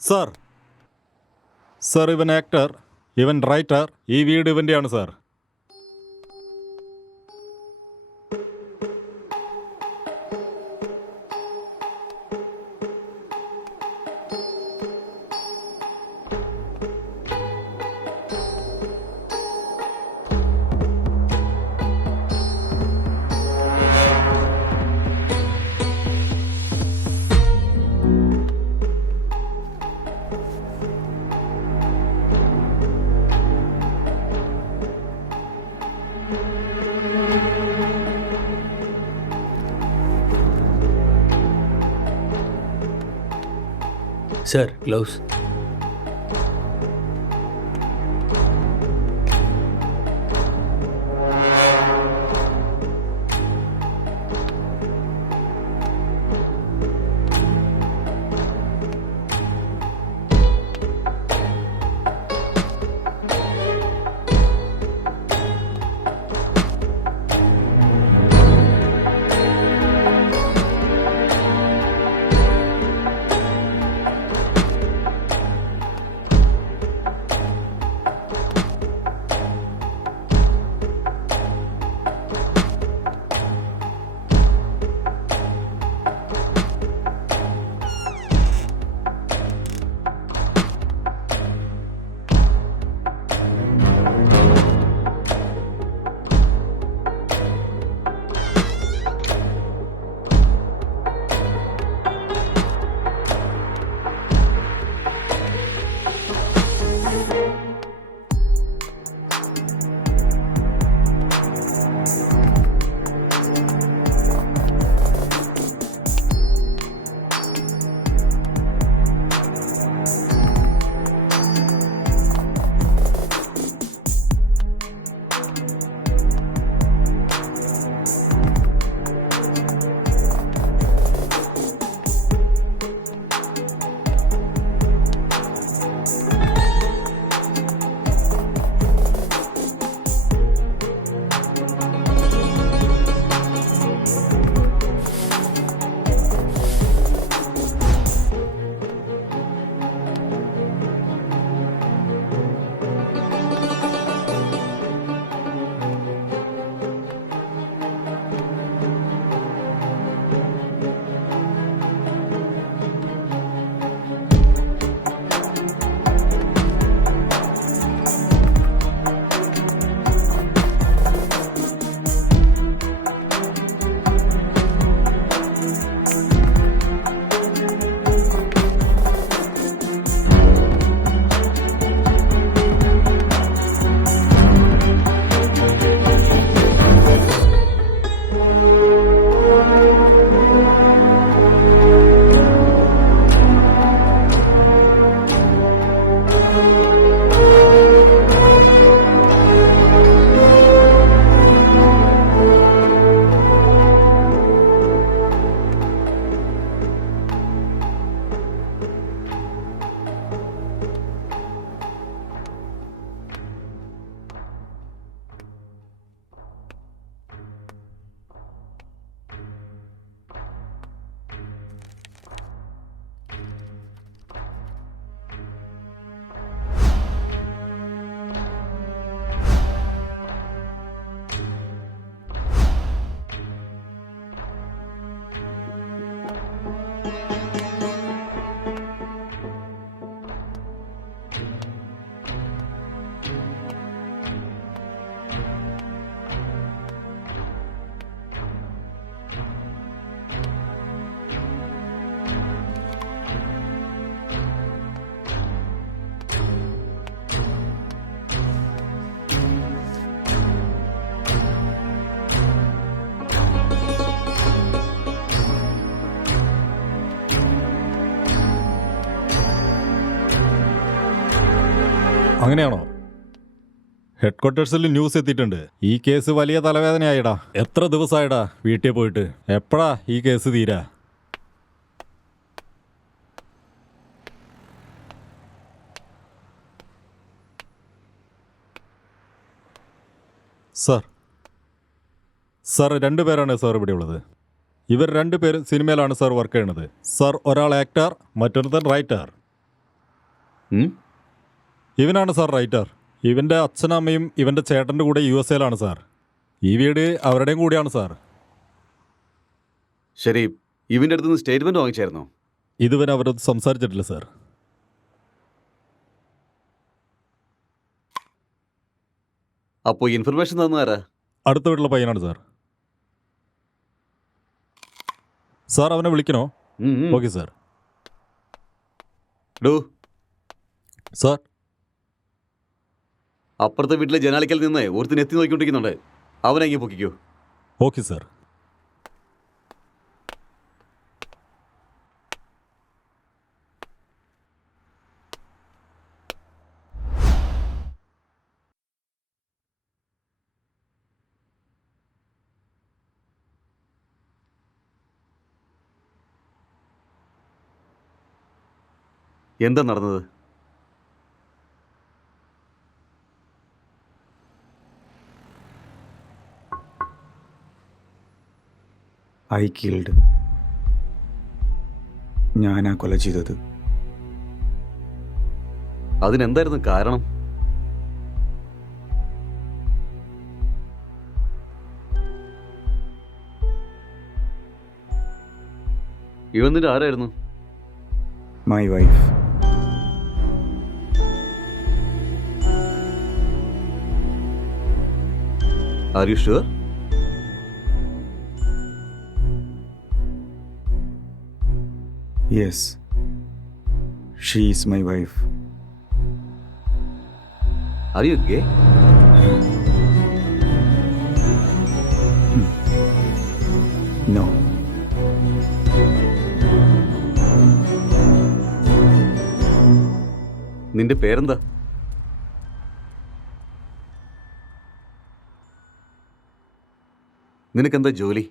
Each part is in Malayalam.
സാർ സാർ ഇവൻ ആക്ടർ, ഇവൻ റൈറ്റർ, ഈ വീട് ഇവൻ്റെയാണ് സാർ. Sir gloves. അങ്ങനെയാണോ? ഹെഡ് ക്വാർട്ടേഴ്സിൽ ന്യൂസ് എത്തിയിട്ടുണ്ട്. ഈ കേസ് വലിയ തലവേദനയായിടാ. എത്ര ദിവസമായിടാ വീട്ടിൽ പോയിട്ട്? എപ്പോഴാ ഈ കേസ് തീരാ? സാർ സാർ 2 പേരാണ് സാർ ഇവിടെ ഉള്ളത്. ഇവർ 2 പേരും സിനിമയിലാണ് സാർ വർക്ക് ചെയ്യണത്. സാർ ഒരാൾ ആക്ടർ, മറ്റൊരുത്തൻ റൈറ്റർ. ഇവനാണ് സാർ റൈറ്റർ. ഇവൻ്റെ അച്ഛനമ്മയും ഇവൻ്റെ ചേട്ടൻ്റെ കൂടെ USA സാർ. ഈ വീട് അവരുടെയും കൂടിയാണ് സാർ. ശരി, ഇവൻ്റെ അടുത്ത് നിന്ന് സ്റ്റേറ്റ്മെൻറ്റ് വാങ്ങിച്ചായിരുന്നോ? ഇതുവരെ അവരത് സംസാരിച്ചിട്ടില്ല സാർ. അപ്പോൾ ഇൻഫർമേഷൻ തന്നാരാ? അടുത്ത വീട്ടിലെ പയ്യനാണ് സാർ. സാർ അവനെ വിളിക്കണോ? Okay sir. ഡോ, സാർ അപ്പുറത്തെ വീട്ടിലെ ജനാലിക്കൽ നിന്ന് ഒരുത്തിന് എത്തി നോക്കിക്കൊണ്ടിരിക്കുന്നുണ്ട്. അവനെങ്കിൽ പൊക്കിക്കോ. Okay sir. എന്താ നടന്നത്? I killed. ഞാനാ കൊല ചെയ്തത്. അതിനെന്തായിരുന്നു കാരണം? ഇവൻ നിന്റെ ആരായിരുന്നു? My wife. Are you sure? Yes, she is my wife. Are you gay? No. നിന്റെ പേരെന്താ? നിനക്കെന്താ ജോലി?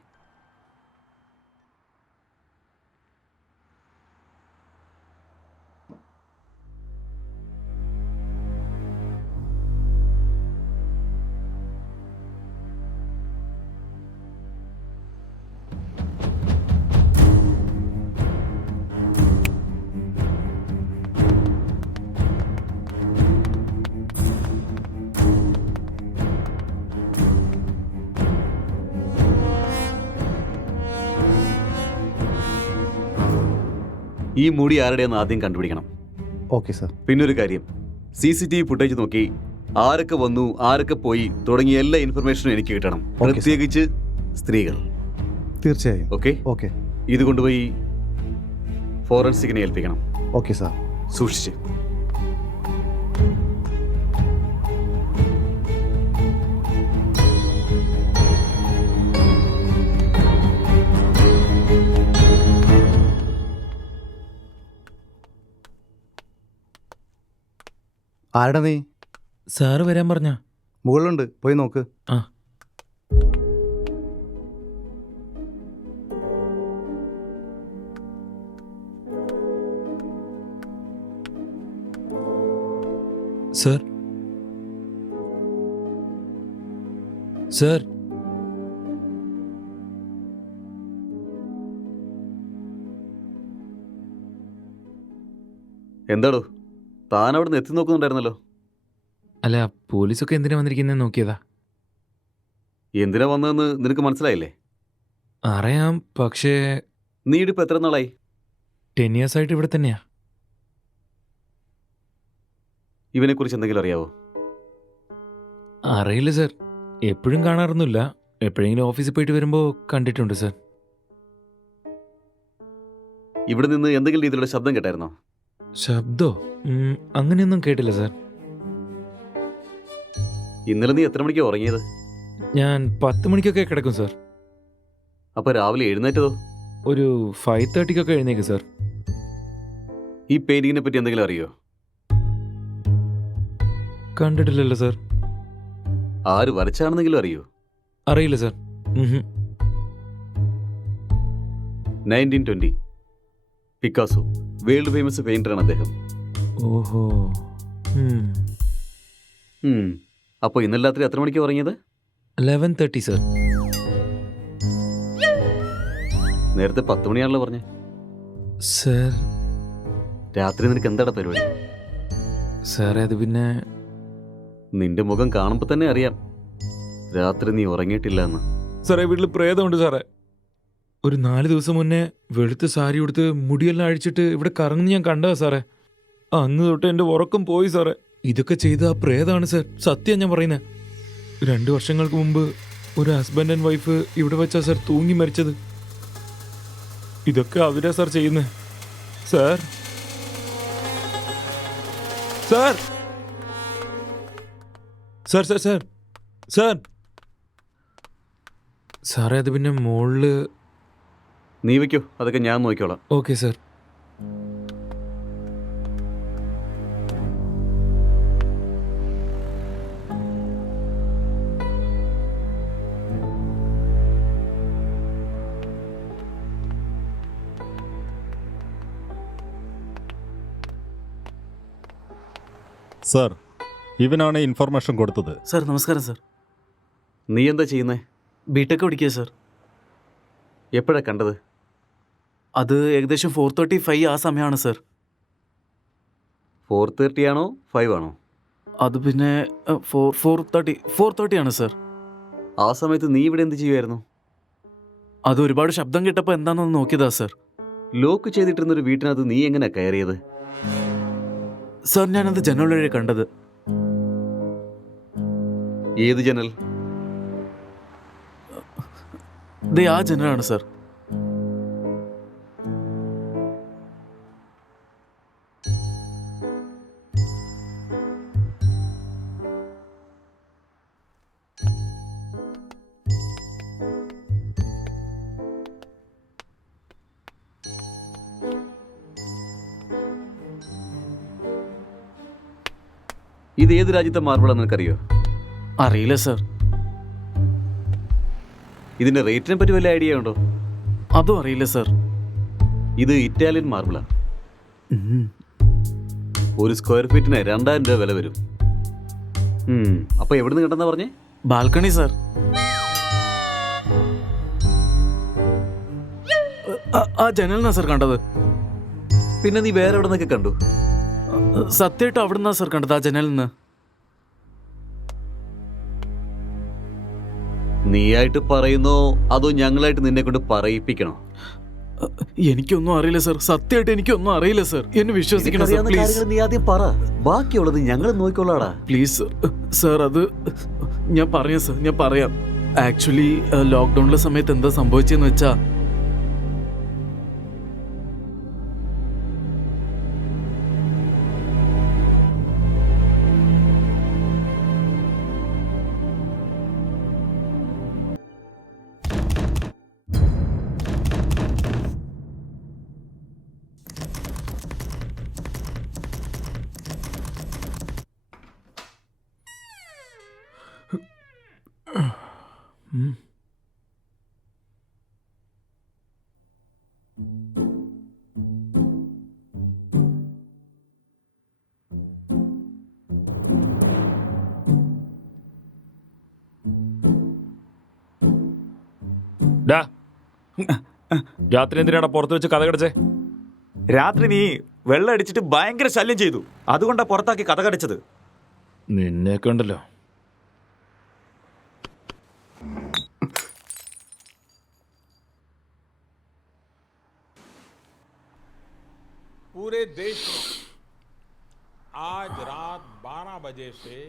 ഈ മുടി ആരുടെയെന്ന് ആദ്യം കണ്ടുപിടിക്കണം. Okay sir. പിന്നൊരു കാര്യം, CCTV ഫുട്ടേജ് നോക്കി ആരൊക്കെ വന്നു, ആരൊക്കെ പോയി തുടങ്ങിയ എല്ലാ ഇൻഫർമേഷനും എനിക്ക് കിട്ടണം. Okay, പ്രത്യേകിച്ച് സ്ത്രീകൾ. തീർച്ചയായും. ഓക്കെ? ഓക്കെ. ഇത് കൊണ്ടുപോയി ഫോറൻസിക്കിനെ ഏൽപ്പിക്കണം. Okay sir. സൂക്ഷിച്ച്. ആരുടെ നീ? സാറ് വരാൻ പറഞ്ഞ. മുകളിലുണ്ട്, പോയി നോക്ക്. ആ. സർ, സർ, എന്താടോ, താൻ അവിടെ നിന്ന് എത്തി നോക്കുന്നുണ്ടായിരുന്നല്ലോ. അല്ല, പോലീസൊക്കെ എന്തിനാ വന്നിരിക്കുന്നത് നോക്കിയതാ. എന്തിനാ വന്നതെന്ന് നിനക്ക് മനസ്സിലായില്ലേ? അറിയാം, പക്ഷേ നീ ഇടിപ്പോൾ എത്ര നാളായി? 10 years ആയിട്ട് ഇവിടെ തന്നെയാ. ഇവനെക്കുറിച്ച് എന്തെങ്കിലും അറിയാവോ? അറിയില്ല സർ, എപ്പോഴും കാണാറൊന്നുമില്ല. എപ്പോഴെങ്കിലും ഓഫീസിൽ പോയിട്ട് വരുമ്പോൾ കണ്ടിട്ടുണ്ട് സർ. ഇവിടെ നിന്ന് എന്തെങ്കിലും രീതിയിലുള്ള ശബ്ദം കേട്ടായിരുന്നോ? ശബ്ദോ? അങ്ങനെയൊന്നും കേട്ടില്ല സർ. ഇന്നലെ നീ എത്ര മണിക്കാണ് ഉറങ്ങിയത്? ഞാൻ 10 മണിക്കൊക്കെ കിടക്കും സർ. അപ്പോൾ രാവിലെ എഴുന്നേറ്റതോ? ഒരു 5:30 എഴുന്നേക്കും സർ. ഈ പെയിന്റിങ്ങിനെ പറ്റി എന്തെങ്കിലും അറിയോ? കണ്ടിട്ടില്ലല്ലോ സർ. ആര് വരച്ചാണെന്നെങ്കിലും അറിയോ? അറിയില്ല സർ. 1920 പിക്കാസോ, വേൾഡ് ഫേമസ് പെയിന്ററാണ് അദ്ദേഹം. ഓഹോ. അപ്പോൾ ഇന്നലെ രാത്രി എത്ര മണിക്ക് ഉറങ്ങിയത്? 11:30 സർ. നേരത്തെ 10 മണിയാണല്ലോ പറഞ്ഞേ. സർ രാത്രി നിനക്ക് എന്താടാ പരിപാടി? സാറേ അത് പിന്നെ നിന്റെ മുഖം കാണുമ്പോൾ തന്നെ അറിയാം രാത്രി നീ ഉറങ്ങിയിട്ടില്ല എന്ന്. സാറേ വീട്ടിൽ പ്രേതമുണ്ട് സാറേ. ഒരു 4 ദിവസം മുന്നേ വെളുത്ത സാരി ഉടുത്ത് മുടിയെല്ലാം അഴിച്ചിട്ട് ഇവിടെ കറങ്ങുന്ന ഞാൻ കണ്ടതാ സാറേ. അന്ന് തൊട്ട് എൻ്റെ ഉറക്കം പോയി സാറേ. ഇതൊക്കെ ചെയ്ത ആ പ്രേതാണ് സാർ, സത്യം ഞാൻ പറയുന്നത്. 2 വർഷങ്ങൾക്ക് മുമ്പ് ഒരു ഹസ്ബൻഡ് ആൻഡ് വൈഫ് ഇവിടെ വെച്ചാ സാർ തൂങ്ങി മരിച്ചത്. ഇതൊക്കെ അവരാ സാർ ചെയ്യുന്നത്. Sir sir sir sir sir sir സാറേ അത് പിന്നെ മുകളില്. നീ വയ്ക്കോ, അതൊക്കെ ഞാൻ നോക്കിക്കോളാം. Okay sir. സർ, ഇവനാണ് ഇൻഫർമേഷൻ കൊടുത്തത്. സാർ നമസ്കാരം സാർ. നീ എന്താ ചെയ്യുന്നേ? ബിടെക് പഠിക്കുക സാർ. എപ്പോഴാ കണ്ടത്? അത് ഏകദേശം 4:35 ആ സമയമാണ് സാർ. 4:30 ആണോ 5 ആണോ? അത് പിന്നെ 4:30 ആണ് സാർ. ആ സമയത്ത് നീ ഇവിടെ എന്ത് ചെയ്യുമായിരുന്നു? അത് ഒരുപാട് ശബ്ദം കേട്ടപ്പോൾ എന്താണെന്ന് നോക്കിയതാ സാർ. ലോക്ക് ചെയ്തിട്ടിരുന്നൊരു വീട്ടിനകത്ത് നീ എങ്ങനെ കയറിയത്? സാർ ഞാനത് ജനൽ വഴി കണ്ടത്. ഏത് ജനൽ? ദേ ആ ജനലാണ് സാർ. ഇത് ഏത് രാജ്യത്തെ മാർബിളാന്ന് നിനക്കറിയോ? അറിയില്ല സാർ. ഇതിന്റെ റേറ്റിനെ പറ്റി വല്ല ഐഡിയ ഉണ്ടോ? അതും അറിയില്ല സാർ. ഇത് ഇറ്റാലിയൻ മാർബിളാ. ഒരു സ്ക്വയർ ഫീറ്റിന് 2000 രൂപ വില വരും. അപ്പൊ എവിടുന്ന് കിട്ടുന്ന പറഞ്ഞേ? Balcony sir. ആ ജനലിനാ സാർ കണ്ടത്. പിന്നെ നീ വേറെ എവിടെ നിന്നൊക്കെ കണ്ടു? സത്യമായിട്ടും അവിടെ നിന്നാ സാർ കണ്ടത്, ആ ജനലിൽ നിന്ന്. നീയായിട്ട് പറയുന്നോ അതോ ഞങ്ങളായിട്ട് നിന്നെ കൊണ്ട് പറയിപ്പിക്കണോ? എനിക്കൊന്നും അറിയില്ല സാർ. സത്യമായിട്ട് എനിക്കൊന്നും അറിയില്ല സാർ. എന്നെ വിശ്വസിക്കണം സാർ, പ്ലീസ്. നീ ആദ്യം പറ, ബാക്കിയുള്ളത് ഞങ്ങൾ നോക്കിക്കൊള്ളാടാ. Please sir. അത് ഞാൻ പറയാം സാർ, ഞാൻ പറയാം. ആക്ച്വലി ലോക്ക്ഡൗണിലെ സമയത്ത് എന്താ സംഭവിച്ചെന്ന് വെച്ചാ, രാത്രി എന്തിനാടാ പുറത്ത് വെച്ച് കഥ കടച്ചേ? രാത്രി നീ വെള്ളം അടിച്ചിട്ട് ഭയങ്കര ശല്യം ചെയ്തു, അതുകൊണ്ടാ പുറത്താക്കി കഥ കടിച്ചത്. നിന്നെയൊക്കെ ഉണ്ടല്ലോ. पूरे देश में आज रात 12 बजे से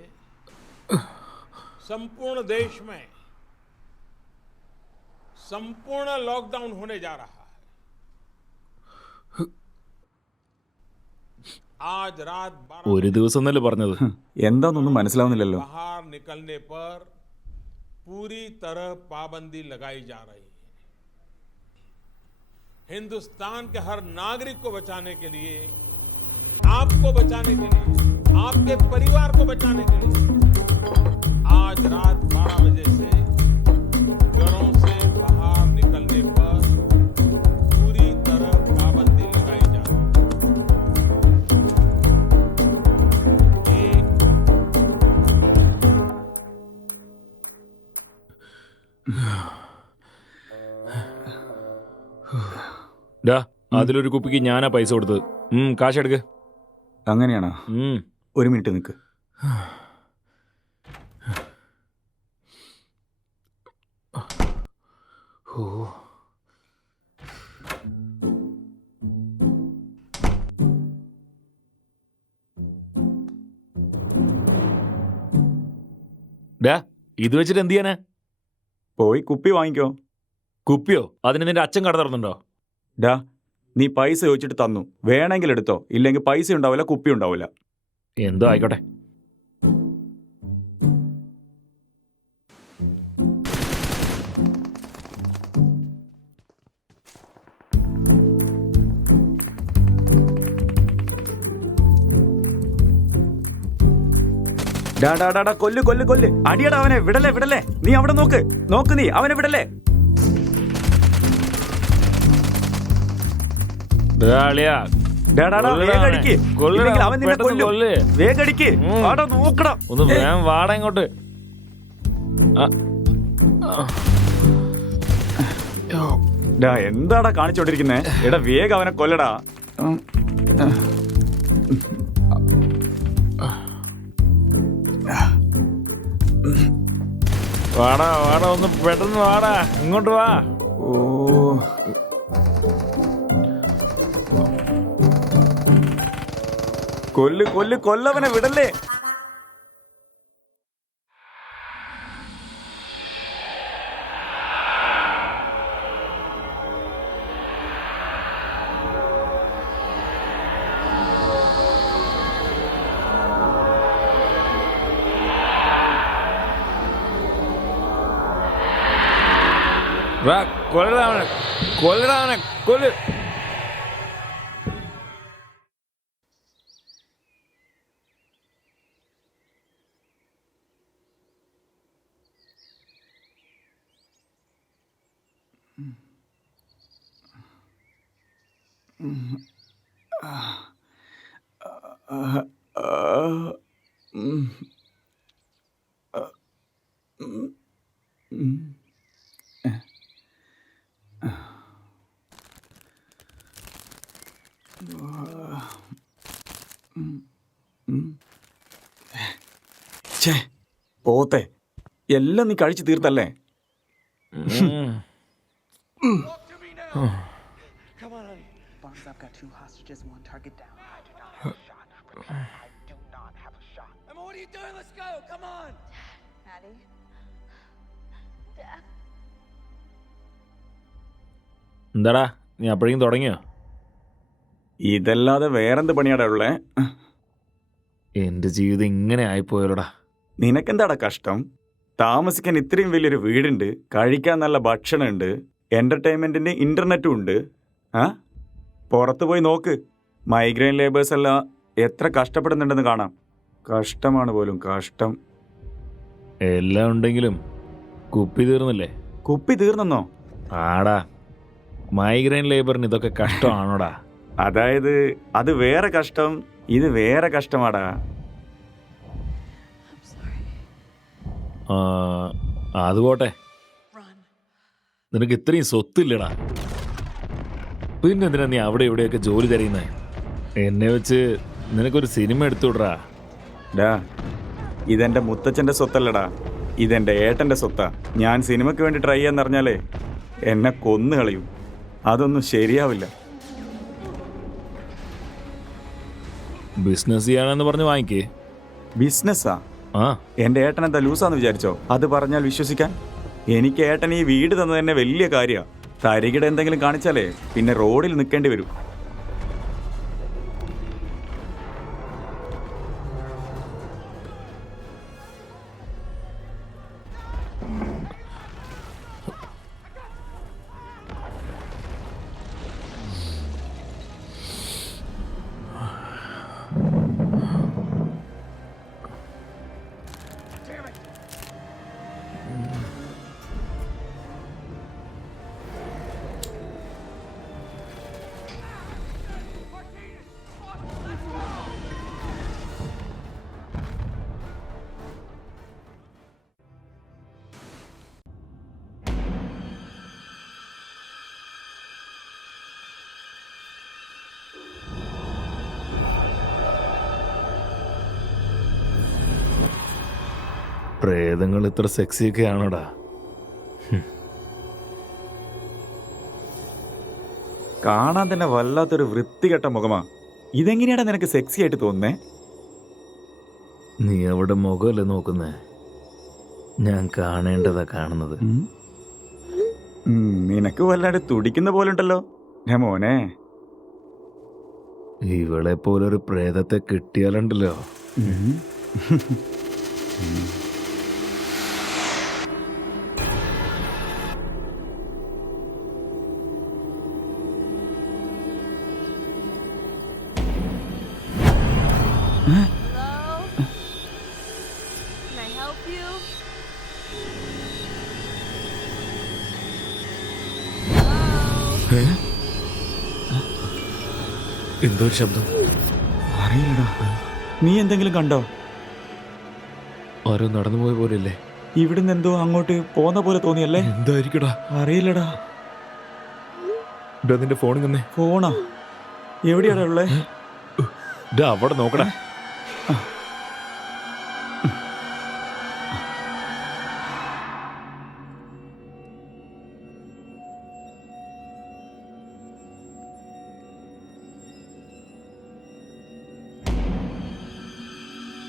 संपूर्ण देश में संपूर्ण लॉकडाउन होने जा रहा है. आज रात 12 ഒരു ദിവസം എന്നല്ലേ പറഞ്ഞത്? എന്താന്നൊന്നും മനസ്സിലാവുന്നില്ലല്ലോ. बाहर निकलने पर पूरी तरह पाबंदी लगाई जा रही है. हिंदुस्तान के हर नागरिक को बचाने के लिए, आपको बचाने के लिए, आपके परिवार को बचाने के लिए आज रात 12 बजे से घरों से बाहर निकलने पर पूरी तरह पाबंदी लगाई जा रही है. ഡാ അതിലൊരു കുപ്പിക്ക് ഞാനാ പൈസ കൊടുത്തത്. കാശെടുക്ക്. അങ്ങനെയാണോ? ഉം. ഒരു മിനിറ്റ് നിൽക്ക്. ഓ ഡാ ഇത് വെച്ചിട്ട് എന്ത് ചെയ്യാനാ? പോയി കുപ്പി വാങ്ങിക്കോ. കുപ്പിയോ? അതിന് നിന്റെ അച്ഛൻ കട തുറന്നുണ്ടോ? ഡാ നീ പൈസ ചോദിച്ചിട്ട് തന്നു, വേണമെങ്കിൽ എടുത്തോ, ഇല്ലെങ്കിൽ പൈസ ഉണ്ടാവില്ല, കുപ്പി ഉണ്ടാവില്ല. എന്തോ ആയിക്കോട്ടെ. ഡാ ഡാ ഡാ ഡാ, കൊല്ല് കൊല്ല് കൊല്ല്, അടിയടാ അവനെ, വിടല്ലേ വിടല്ലേ, നീ അവിടെ നോക്ക് നോക്ക്, നീ അവനെ വിടല്ലേ. ഡാ അളിയാ, ഡാ ഡാ ഡാ, വേഗം അടിക്ക്, ഇല്ലെങ്കിൽ അവൻ നിന്നെ കൊല്ലും. കൊല്ല്. വേഗം അടിക്ക്, ആടാ നോക്കടാ. ഒന്ന് വേഗം വാടാ ഇങ്ങോട്ട്. ഡാ എന്താടാ കാണിച്ചോണ്ടിരിക്കുന്നേ? എടാ വേഗം അവനെ കൊല്ലടാ. വാടാ വാടാ, ഒന്ന് പെട്ടെന്ന് വാടാ, ഇങ്ങോട്ട് വാ. ഓ കൊല്ല് കൊല്ല് കൊല്ലവനെ, വിടല്ലേ. വാ, കൊല്ലടാ അവനെ, കൊല്ലടാ അവനെ, കൊല്ല്. ഛേ പോത്തെ, എല്ലാം നീ കഴിച്ചു തീർത്തല്ലേ? Barnes, I've got 2 hostages, 1 target down. I do not have a shot. I do not have a shot. Emma, what are you doing? Let's go. Come on. Maddie. Dad. എന്താടാ നീ അപ്പോഴേക്കും തുടങ്ങിയോ? ഇതല്ലാതെ വേറെന്ത് പണിയാടാ ഉള്ളേ? എന്റെ ജീവിതം ഇങ്ങനെ ആയിപ്പോയല്ലോടാ. നിനക്കെന്താടാ കഷ്ടം? താമസിക്കാൻ ഇത്രയും വലിയൊരു വീടുണ്ട്, കഴിക്കാൻ നല്ല ഭക്ഷണമുണ്ട്, എന്റർടൈൻമെന്റിന് ഇന്റർനെറ്റും ഉണ്ട്. പുറത്ത് പോയി നോക്ക്, മൈഗ്രെയിൻ ലേബേഴ്സ് എല്ലാം എത്ര കഷ്ടപ്പെടുന്നുണ്ടെന്ന് കാണാം. കഷ്ടമാണ് പോലും, കഷ്ടം. എല്ലാം ഉണ്ടെങ്കിലും കുപ്പി തീർന്നില്ലേ? കുപ്പി തീർന്നെന്നോ? ആടാ, മൈഗ്രെയിൻ ലേബറിന് ഇതൊക്കെ കഷ്ടമാണോടാ? അതായത് അത് വേറെ കഷ്ടം, ഇത് വേറെ കഷ്ടമാടാ. അത് പോട്ടെ, നിനക്ക് ഇത്രയും സ്വത്തില്ലടാ, പിന്നെ എന്തിനാ നീ അവിടെ ഇവിടെയൊക്കെ ജോലി തരുന്നേ? എന്നെ വെച്ച് നിനക്കൊരു സിനിമ എടുത്തുവിടറാ. ഡാ ഇതെന്റെ മുത്തച്ഛൻ്റെ സ്വത്തല്ലടാ, ഇതെന്റെ ഏട്ടൻ്റെ സ്വത്താ. ഞാൻ സിനിമയ്ക്ക് വേണ്ടി ട്രൈ ചെയ്യാന്നറിഞ്ഞാലേ എന്നെ കൊന്നു കളയും. അതൊന്നും ശരിയാവില്ല. ബിസിനസ് ചെയ്യാനെന്ന് പറഞ്ഞ് വാങ്ങിക്കേ. ബിസിനസ്സാ? ആ, എൻ്റെ ഏട്ടൻ എന്താ ലൂസാന്ന് വിചാരിച്ചോ? അത് പറഞ്ഞാൽ വിശ്വസിക്കാൻ? എനിക്ക് ഏട്ടൻ ഈ വീട് തന്നത് തന്നെ വലിയ കാര്യമാണ്. തരികിട എന്തെങ്കിലും കാണിച്ചാലേ പിന്നെ റോഡിൽ നിൽക്കേണ്ടി വരും. പ്രേതങ്ങൾ ഇത്ര സെക്സിയൊക്കെ ആണോടാ? കാണാൻ തന്നെ വല്ലാത്തൊരു വൃത്തികെട്ട മുഖമാ. ഇതെങ്ങനെയാടാ നിനക്ക് സെക്സി ആയിട്ട് തോന്നുന്നേ? നീ അവിടെ മുഖമല്ലേ നോക്കുന്നേ, ഞാൻ കാണേണ്ടതാ കാണുന്നത്. നിനക്ക് വല്ലാണ്ട് തുടിക്കുന്ന പോലെ ഉണ്ടല്ലോ ഞാൻ മോനെ. ഇവളെ പോലൊരു പ്രേതത്തെ കിട്ടിയാലുണ്ടല്ലോ. Hello? Can I help you? Hello? എന്തോ ഒരു ശബ്ദം. അറിയില്ലടാ, നീ എന്തെങ്കിലും കണ്ടോ? ആരോ നടന്നു പോയ പോലെയല്ലേ? ഇവിടുന്ന് എന്തോ അങ്ങോട്ട് പോന്ന പോലെ തോന്നിയല്ലേ? എന്തായിരിക്കടാ? അറിയില്ലടാ. നിന്റെ ഫോൺ തന്നെ. ഫോണാ? എവിടെയാടാ ഉള്ളേ? അവിടെ നോക്കടാ.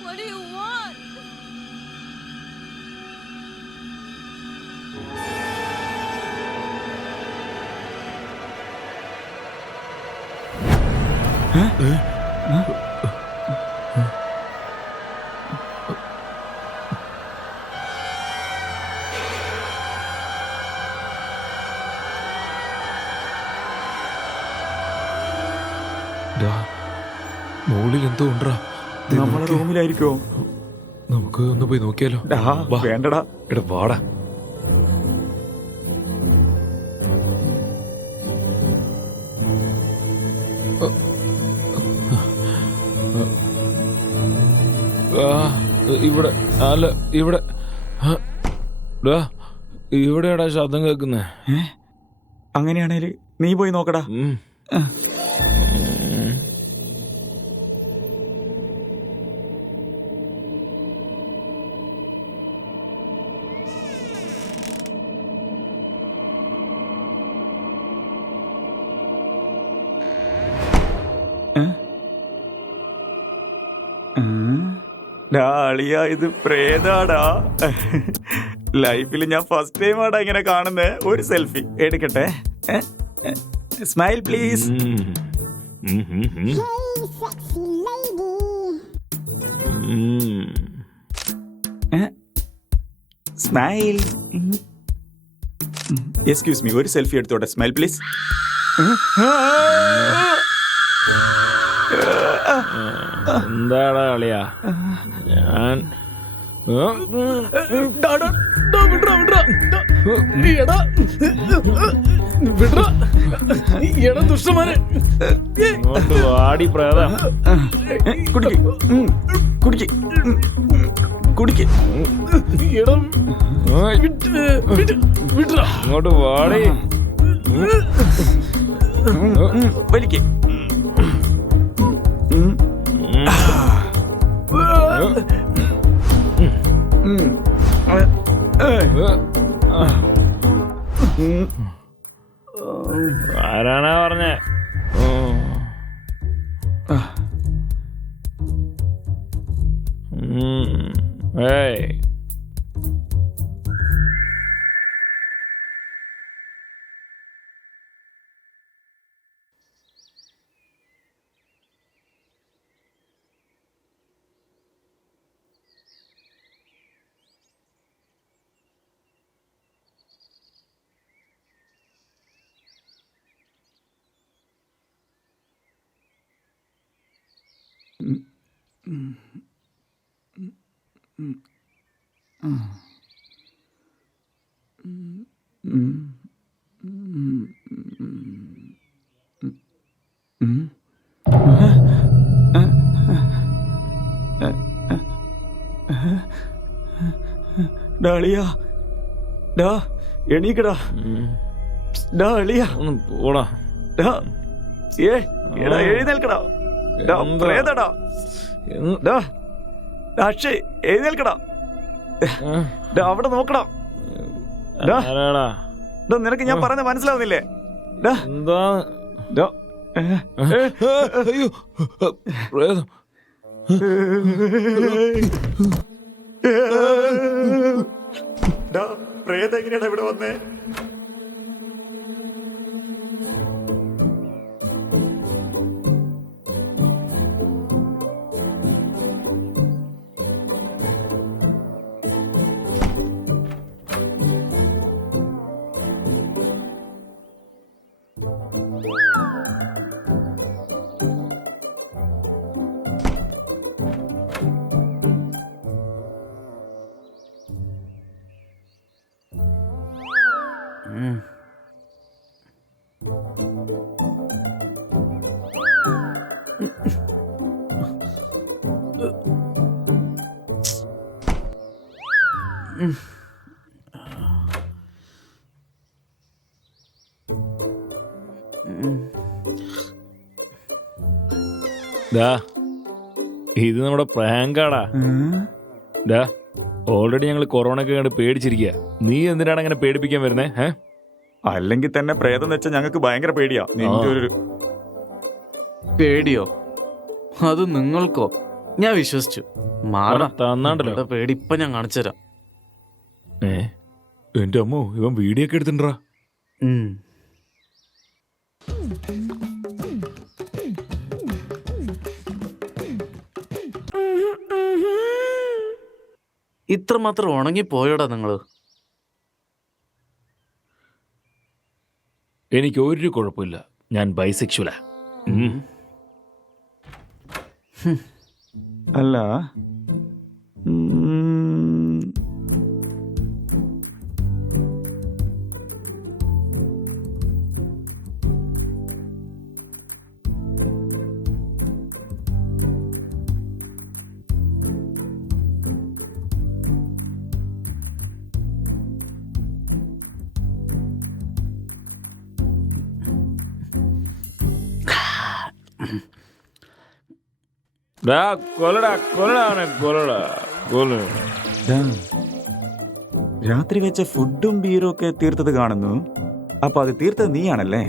What do you want? മോളിൽ എന്തോ ഉണ്ടോ? നമ്മളെ റൂമിലായിരിക്കോ? നമുക്ക് ഒന്ന് പോയി നോക്കിയാലോ? വാ. വേണ്ടടാ. എടാ വാടാ. ഇവിടെ അല്ല, ഇവിടെ ഇവിടെയാടാ ശബ്ദം കേൾക്കുന്നേ. അങ്ങനെയാണേല് നീ പോയി നോക്കടാ. ഇത് പ്രേതാടാ. ലൈഫിൽ ഞാൻ ഫസ്റ്റ് ടൈം ആടാ ഇങ്ങനെ കാണുന്നേ. ഒരു സെൽഫി എടുക്കട്ടെ. Smile please. Smile. Excuse me, ഒരു സെൽഫി എടുത്തോട്ടെ. Smile please. എന്താടാ കളിയാ? ഞാൻ വാടി പ്രേതം. കുടിക്ക് കുടിക്ക് കുടിക്ക്. ഇങ്ങോട്ട് വാടി. വലിക്ക്. ആരാണാ പറഞ്ഞേ? ഏയ് ഡാളിയാ, ഡാ എണീക്കടാ. ഡാ അളിയാ, ഒന്ന് പോടാ. ഡാ എടാ എഴുന്നേൽക്കടാ. ഡാ പ്രേതടാ. ഡാ അക്ഷയ് എഴുന്നേൽക്കടാ. ഡാ, അവിടെ നോക്കടാ. ഡാ, ആരാടാ? ഡാ, നിനക്ക് ഞാൻ പറയുന്നത് മനസ്സിലാവുന്നില്ലേ? ഡാ, എന്താ? ഡാ. അയ്യോ, പ്രേതം. ഡാ, പ്രേതം എങ്ങനെയാടാ ഇവിടെ വന്നേ? ദാ, ഇത് നമ്മുടെ പ്രാങ്കാടാ. ഡാ, ഓൾറെഡി ഞങ്ങൾ കൊറോണയൊക്കെ കണ്ട് പേടിച്ചിരിക്കുക. നീ എന്തിനാണ് അങ്ങനെ പേടിപ്പിക്കാൻ വരുന്നേ? അല്ലെങ്കിൽ തന്നെ പ്രേതം വെച്ചാൽ ഞങ്ങൾക്ക് ഭയങ്കര പേടിയാ. നിന്റെ ഒരു പേടിയോ? അത് നിങ്ങൾക്കോ? ഞാൻ വിശ്വസിച്ചു. മാറാ തന്നാണ്ടല്ലോ. ഇവിടെ പേടി ഇപ്പൊ ഞാൻ കാണിച്ചുതരാം. എന്റെ അമ്മോ, ഇവൻ വീഡിയോ ഒക്കെ എടുത്തിണ്ടാ. ഇത്രമാത്രം ഉണങ്ങി പോയോടാ നിങ്ങള്? എനിക്ക് ഒരു കുഴപ്പമില്ല, ഞാൻ ബൈസെക്ഷുവലാ. അല്ല, കൊല്ലടാ കൊല്ലടാ അവനെ, കൊല്ലടാ കൊല്ല. രാത്രി വെച്ച ഫുഡും ബീറും ഒക്കെ തീർത്തത് കാണുന്നു. അപ്പൊ അത് തീർത്തത് നീയാണല്ലേ?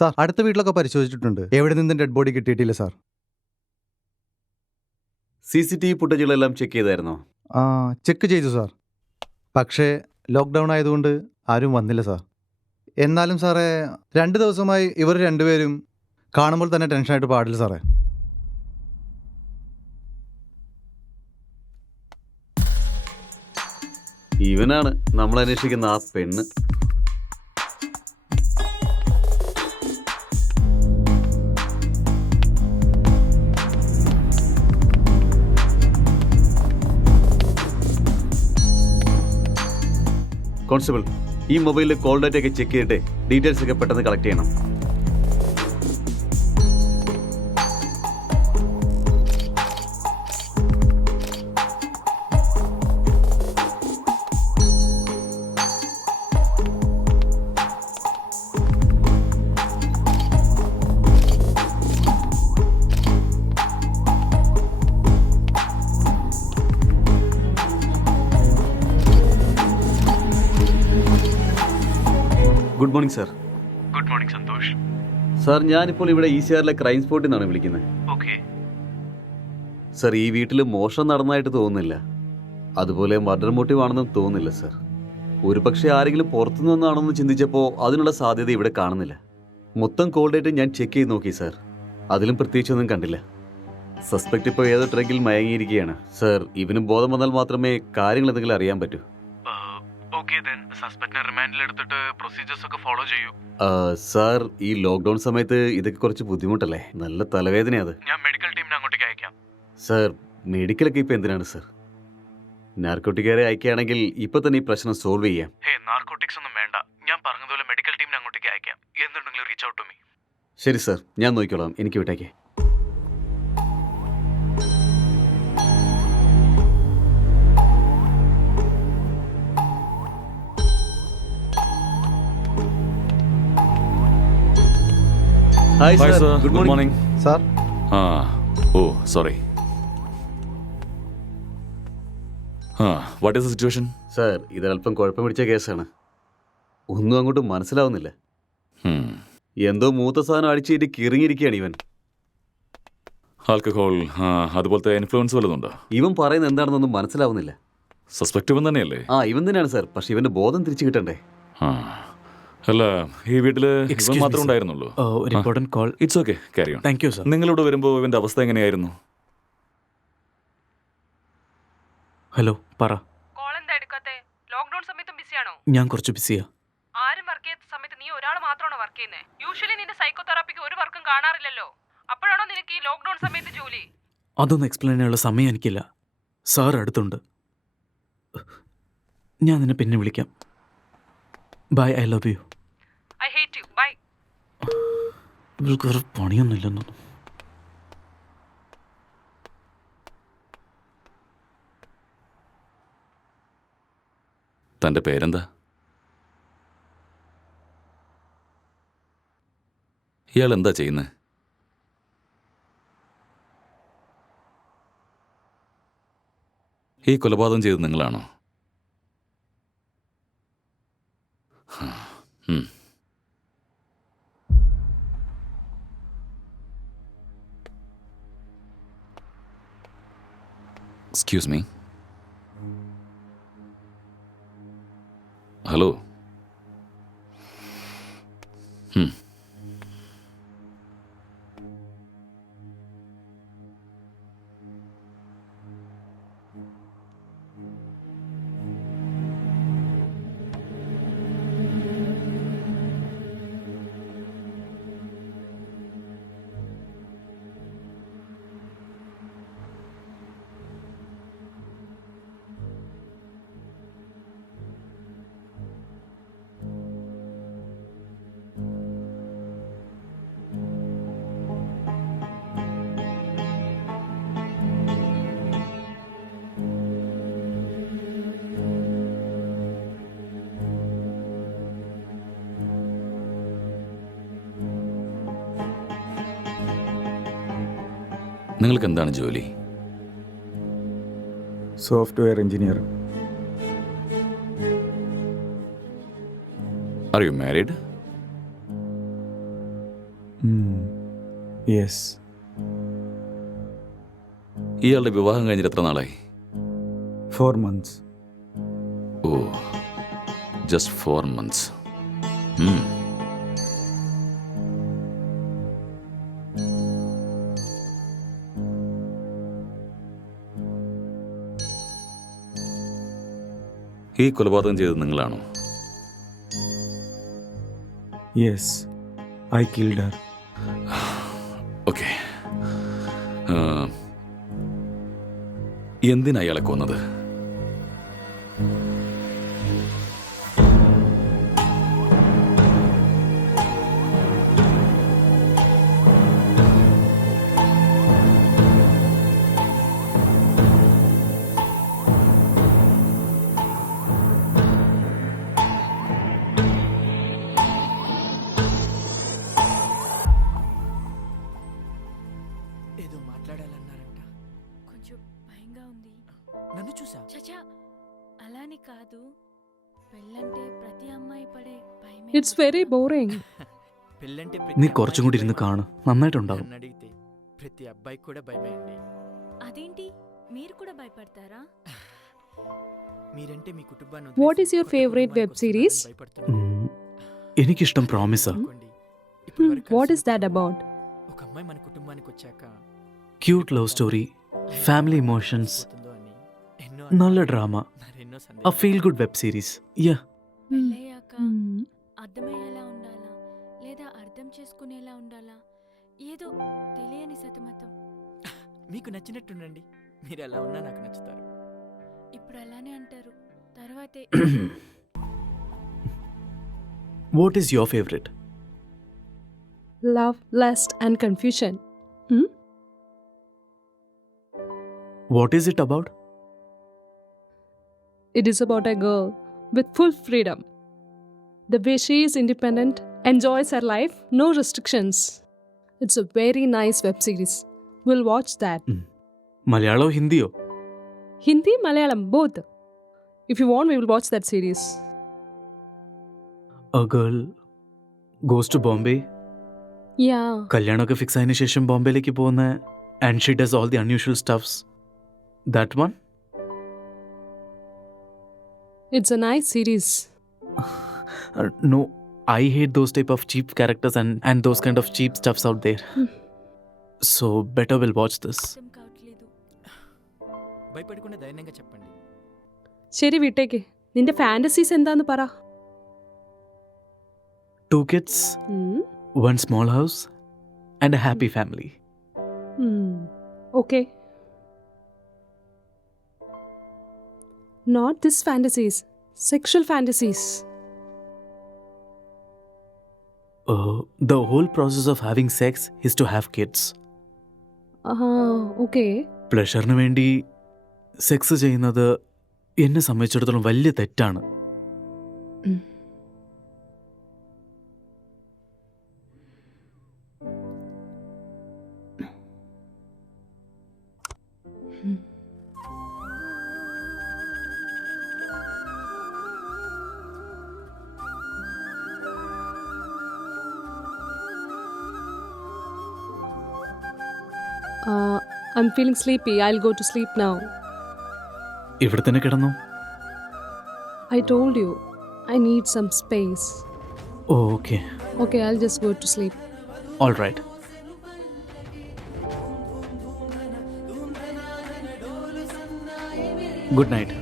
സാർ, അടുത്ത വീട്ടിലൊക്കെ പരിശോധിച്ചിട്ടുണ്ട്. എവിടെ നിന്നും ഡെഡ് ബോഡി കിട്ടിയിട്ടില്ല സാർ. CCTV ഫുട്ടേജുകളെല്ലാം ചെക്ക് ചെയ്തായിരുന്നോ? ചെക്ക് ചെയ്തു സാർ. പക്ഷേ ലോക്ക്ഡൗൺ ആയതുകൊണ്ട് ആരും വന്നില്ല സാർ. എന്നാലും സാറേ, 2 ദിവസമായി ഇവർ രണ്ടുപേരും കാണുമ്പോൾ തന്നെ ടെൻഷനായിട്ട് പാടില്ല സാറേ. ഇവനാണ് നമ്മൾ അന്വേഷിക്കുന്ന ആ പെണ്ണ്. കോൺസ്റ്റബിൾ, ഈ മൊബൈലിൽ കോൾ ഡേറ്റ ഒക്കെ ചെക്ക് ചെയ്തിട്ട് ഡീറ്റെയിൽസ് ഒക്കെ പെട്ടെന്ന് കളക്ട് ചെയ്യണം. Good morning sir. Good morning Santhosh. Sir, ഞാനിപ്പോൾ ഇവിടെ ECRലെ ക്രൈം സ്പോട്ടിൽ നിന്നാണ് വിളിക്കുന്നത്. ഓക്കെ സാർ, ഈ വീട്ടിൽ മോഷണം നടന്നതായിട്ട് തോന്നുന്നില്ല. അതുപോലെ മർഡർ മോട്ടീവ് ആണെന്നും തോന്നുന്നില്ല സാർ. ഒരു പക്ഷേ ആരെങ്കിലും പുറത്തുനിന്ന് വന്നാണെന്ന് ചിന്തിച്ചപ്പോൾ അതിനുള്ള സാധ്യത ഇവിടെ കാണുന്നില്ല. മൊത്തം കോൾ ഡേറ്റ് ഞാൻ ചെക്ക് ചെയ്ത് നോക്കി സാർ. അതിലും പ്രത്യേകിച്ചൊന്നും കണ്ടില്ല. സസ്പെക്ട് ഇപ്പോൾ ഏതോ ട്രക്കിൽ മയങ്ങിയിരിക്കുകയാണ് സാർ. ഇവന് ബോധം വന്നാൽ മാത്രമേ കാര്യങ്ങൾ എന്തെങ്കിലും അറിയാൻ പറ്റൂ. ഓക്കെ ദെൻ സസ്പെക്ടിനെ റിമാൻഡിൽ എടുത്തിട്ട് പ്രൊസീജിയേഴ്സ് ഒക്കെ ഫോളോ ചെയ്യൂ. സാർ, ഈ ലോക്ക്ഡൗൺ സമയത്ത് ഇതൊക്കെ കുറച്ച് ബുദ്ധിമുട്ടല്ലേ? നല്ല തലവേദനയത്. ഞാൻ മെഡിക്കൽ ടീമിനെ അങ്ങോട്ടേക്ക് അയക്കാം. സാർ, മെഡിക്കലൊക്കെ ഇപ്പം എന്തിനാണ് സാർ? നാർക്കോട്ടിക്കാരെ അയക്കുകയാണെങ്കിൽ ഇപ്പം തന്നെ ഈ പ്രശ്നം സോൾവ് ചെയ്യാം. ഹേ, നാർക്കോട്ടിക്സ് ഒന്നും വേണ്ട. ഞാൻ പറഞ്ഞതുപോലെ മെഡിക്കൽ ടീമിനെ അങ്ങോട്ടേക്ക് അയക്കാം. എന്തുണ്ടെങ്കിലും റീച്ച് ഔട്ട് ടു മീ. ശരി സാർ, ഞാൻ നോക്കിക്കോളാം. എനിക്ക് വിട്ടേക്കേ. Hi hi sir, sir, good good morning. Morning. Sir oh sorry. What is the situation? Sir, ഇതല്പം കുഴപ്പം പിടിച്ച കേസാണ്. ഒന്നും അങ്ങോട്ട് മനസ്സിലാവുന്നില്ല. എന്തോ മൂത്ത സാധനം അടിച്ചേറ്റ് കിറങ്ങിയിരിക്കുകയാണ് ഇവൻ. ആൽക്കഹോൾ അതുപോലത്തെ ഇൻഫ്ലുവൻസ് വല്ലതുണ്ടോ? ഇവൻ പറയുന്നത് എന്താണെന്നൊന്നും മനസ്സിലാവുന്നില്ല. സസ്പെക്ട് ഇവൻ തന്നെയല്ലേ? ഇവൻ തന്നെയാണ് സർ. പക്ഷെ ഇവന്റെ ബോധം തിരിച്ചു കിട്ടണ്ടേ? അല്ല, ഈ വീട്ടില് ഇവൻ Excuse me, മാത്രമേ sir. ഉണ്ടായിരുന്നുള്ളൂ. ഒരു important call. It's okay, carry on. Thank you sir. നിങ്ങളിവിടെ വരുമ്പോൾ ഇവന്റെ അവസ്ഥ എങ്ങനെയായിരുന്നു? ഹലോ, പറ. കോൾ എന്താ എടുക്കാത്തെ? ലോക്ക്ഡൌൺ സമയത്തും ബിസിയാണോ? ഞാൻ കുറച്ച് ബിസിയാ. ആരും വർക്ക് ചെയ്യുന്ന സമയത്ത് നീ ഒരാൾ മാത്രമാണോ വർക്ക് ചെയ്യുന്നത്? യൂഷ്വലി നിന്റെ സൈക്കോതെറാപ്പിക്ക് ഒരു വർക്കും കാണാറില്ലല്ലോ. അപ്പോഴാണോ നിനക്ക് ഈ ലോക്ക്ഡൌൺ സമയത്ത് ജോലി? അതൊന്നും എക്സ്പ്ലെയിൻ ചെയ്യാനുള്ള സമയം എനിക്കില്ല. സാർ അടുത്തുണ്ട്. ഞാൻ നിന്നെ പിന്നെ വിളിക്കാം. Bye, I love you. I hate you. Bye. ഇവൾക്ക് വേറെ പണിയൊന്നുമില്ലെന്നു. തന്റെ പേരെന്താ? ഇയാൾ എന്താ ചെയ്യുന്നത്? ഈ കൊലപാതകം ചെയ്തത് നിങ്ങളാണോ? Excuse me. ഹലോ. നിങ്ങൾക്ക് എന്താണ് ജോലി? Software engineer. Are you married? Yes. ഇയാളുടെ വിവാഹം കഴിഞ്ഞിട്ട് എത്ര നാളായി? 4 months. ഓ, ജസ്റ്റ് 4 months. ഈ കൊലപാതകം ചെയ്തത് നിങ്ങളാണോ? Yes, I killed Har. Okay. എന്തിനാ അയാളെ കൊന്നത്? ఏదో మాట్లాడాలన్నారంట. కొంచెం భయంగా ఉంది. నన్ను చూసా? చచా అలాని కాదు. పెళ్ళంటే ప్రతి అమ్మాయి పడే భయమే. It's very boring. పెళ్ళంటే നീ കുറച്ചും കൂടി ഇരുന്ന് കാണും, നന്നായിട്ടുണ്ടാവും. నన్ను అడిగితే ప్రతి అబ్బాయి కూడా భయమే అండి. అదేంటి మీరు కూడా భయపడతారా? మీరంటే మీ కుటుంబాన్ని What is your favorite web series? എനിക്കിഷ്ടം പ്രോമിസാ. What is that about? ఒక అమ్మాయి మన కుటుంబానికి వచ్చాక cute love story, family emotions, పోతుందో అని ఎన్నో നല്ല ഡ്രാമ, మరెన్నో a సందేహాలు. feel good web series. Yeah. పెళ్ళయ్యాక అర్థమయ్యేలా ఉండాలా లేదా అర్థం చేసుకునేలా ఉండాలా? ఏదో తెలియని సతమతం. మీకు నచ్చినట్టుండండి. మీరు ఎలా ఉన్నా నాకు నచ్చుతారు. ఇప్పుడు అలానే అంటారు, తర్వాతే What is your favorite? Love, lust, and confusion. What is it about? It is about a girl with full freedom. The way she is independent, enjoys her life, no restrictions. It's a very nice web series. We'll watch that. മലയാളമോ ഹിന്ദിയോ? Hindi, Malayalam, both. If you want, we will watch that series. A girl goes to Bombay. Yeah. കല്യാണമൊക്കെ ഫിക്സ് ആയതിനു ശേഷം ബോംബെയിലേക്ക് പോകുന്ന and she does all the unusual stuffs. That one? It's a nice series. No, I hate those type of cheap characters and those kind of cheap stuffs out there. So better we'll watch this. భయపడకుండా ధైర్యంగా చెప్పండి. ശരി വിട്ടേക്ക്. നിന്റെ ഫാന്റസീസ് എന്താന്ന് പറ. 2 kids, 1 small house, and a happy family. Okay. Not this fantasies. Sexual fantasies. The whole process of having sex is to have kids. Okay. പ്ലഷറിന് വേണ്ടി സെക്സ് ചെയ്യുന്നത് എന്നെ സംബന്ധിച്ചിടത്തോളം വലിയ തെറ്റാണ്. I'm feeling sleepy. I'll go to sleep now. ഇവിടെ തന്നെ കിടന്നു. I told you, I need some space. Okay. Okay, I'll just go to sleep. All right. Good night.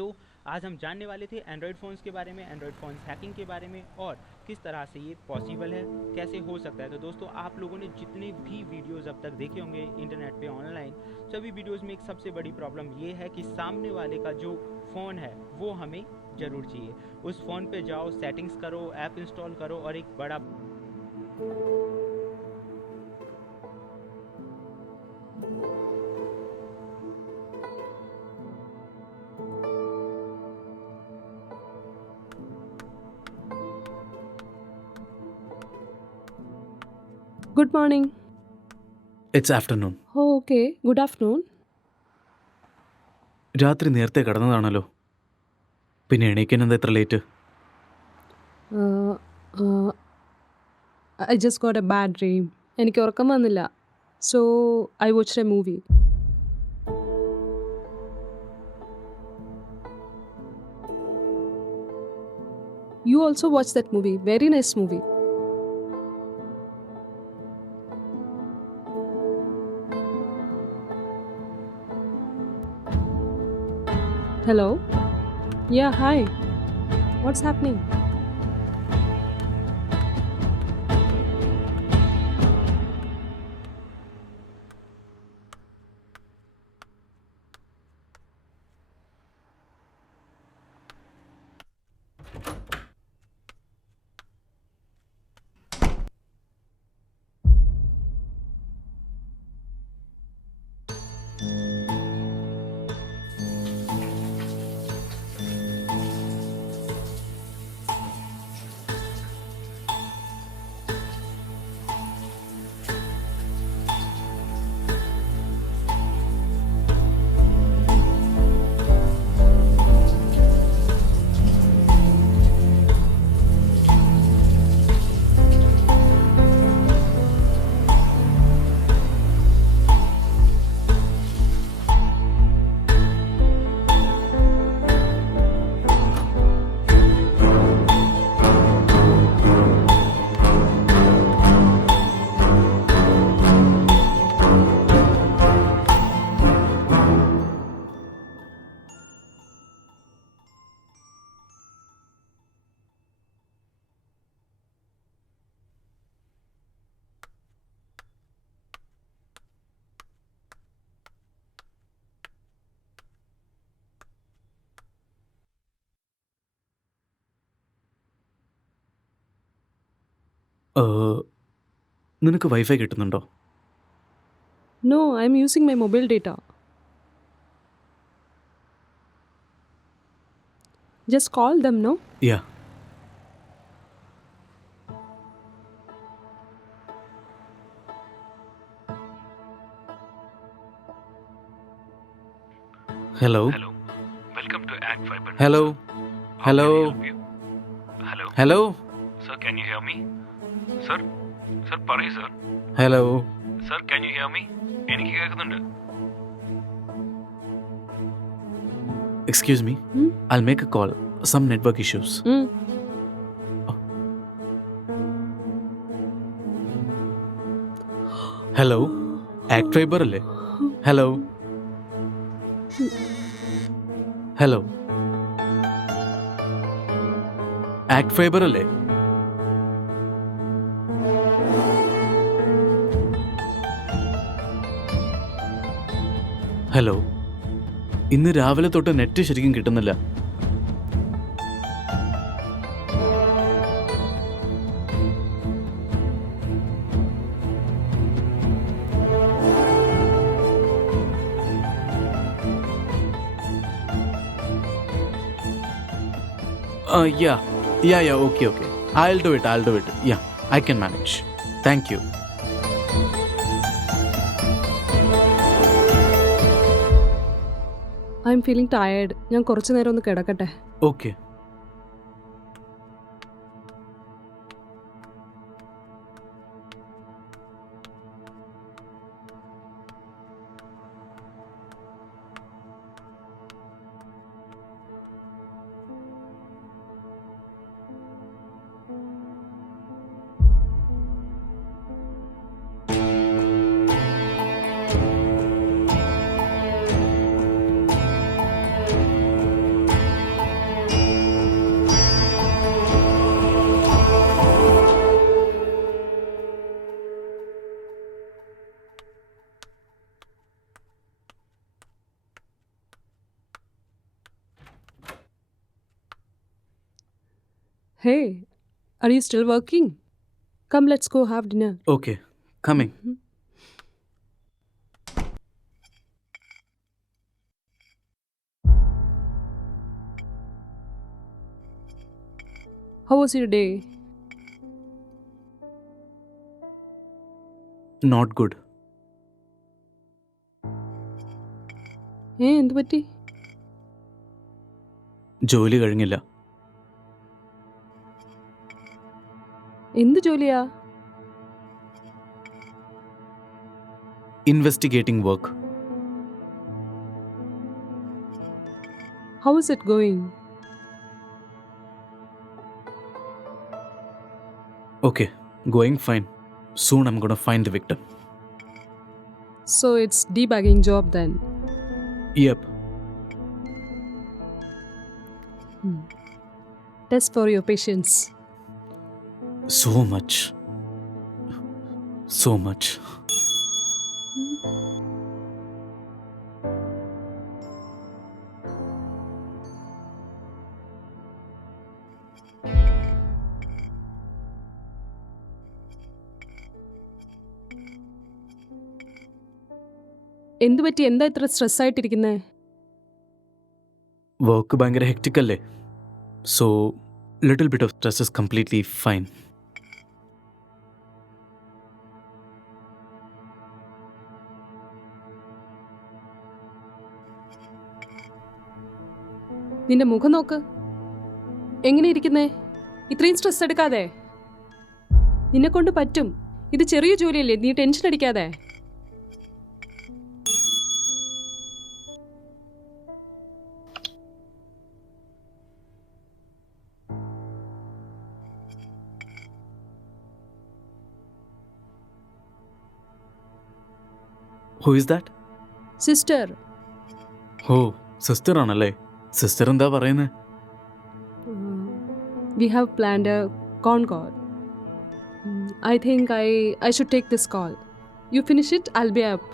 तो आज हम जानने वाले थे एंड्रॉयड फ़ोन्स के बारे में, एंड्रॉयड फ़ोन्स हैकिंग के बारे में और किस तरह से ये पॉसिबल है, कैसे हो सकता है। तो दोस्तों आप लोगों ने जितने भी वीडियोस अब तक देखे होंगे इंटरनेट पे ऑनलाइन, सभी वीडियोस में एक सबसे बड़ी प्रॉब्लम ये है कि सामने वाले का जो फ़ोन है वो हमें ज़रूर चाहिए। उस फ़ोन पे जाओ, सेटिंग्स करो, ऐप इंस्टॉल करो और एक बड़ा Good morning. It's afternoon. Oh, okay. Good afternoon. രാത്രി നേരത്തെ കിടന്നതാണല്ലോ, പിന്നെ എണീക്കാൻ എന്താ ഇത്ര late? Uh, uh, I just got a bad dream. എനിക്ക് ഉറക്കം വന്നില്ല. So, I watched a movie. You also watched that movie. Very nice movie. Hello? Yeah, hi. What's happening? നിനക്ക് വൈഫൈ കിട്ടുന്നുണ്ടോ? No, I'm using my mobile data. Just call them, no? Yeah. Hello. Welcome to ACT fibre. Hello. Hello. Hello hello. Sir, can you hear me? Sir sir പറയൂ sir. Hello. Sir, can you hear me? എനിക്ക് കേൾക്കുന്നുണ്ട്. Excuse me, I'll make a call. Some network issues. Hello, ACT fibre അല്ലേ? ഹലോ. ഹലോ, ആക്ട് ഫൈബർ അല്ലേ? ഹലോ, ഇന്ന് രാവിലെ തൊട്ട് നെറ്റ് ശരിക്കും കിട്ടുന്നില്ല. Yeah, okay. I'll do it. Yeah, I can manage. Thank you. I'm feeling tired. ഞാൻ കുറച്ചു നേരം ഒന്ന് കിടക്കട്ടെ. Okay. Hey, are you still working? Come, let's go have dinner. Okay, coming. How was your day? Not good. എന്ത് പറ്റി? ജോലി കഴിഞ്ഞില്ല. എന്ത് ജോലിയാ? Investigating work. How is it going? Okay, going fine. Soon I'm gonna find the victim. So it's debugging job then. Yep. Test for your patience. So much. So much. എന്ത് പറ്റി? എന്താ ഇത്ര സ്ട്രെസ് ആയിട്ടിരിക്കുന്നേ? വർക്ക് ഭയങ്കര ഹെക്റ്റിക് അല്ലേ, so little bit of stress is completely fine. നിന്റെ മുഖം നോക്ക്, എങ്ങനെ ഇരിക്കുന്നേ? ഇത്രയും സ്ട്രെസ് എടുക്കാതെ. നിന്നെ കൊണ്ട് പറ്റും. ഇത് ചെറിയ ജോലിയല്ലേ, നീ ടെൻഷൻ അടിക്കാതെ. Who is that? സിസ്റ്റർ. ഓ, സിസ്റ്റർ ആണല്ലേ. സിസ്റ്റർ എന്താ പറയുന്നത്? We have planned a con call. I think I should take this call. You finish it, I'll be up.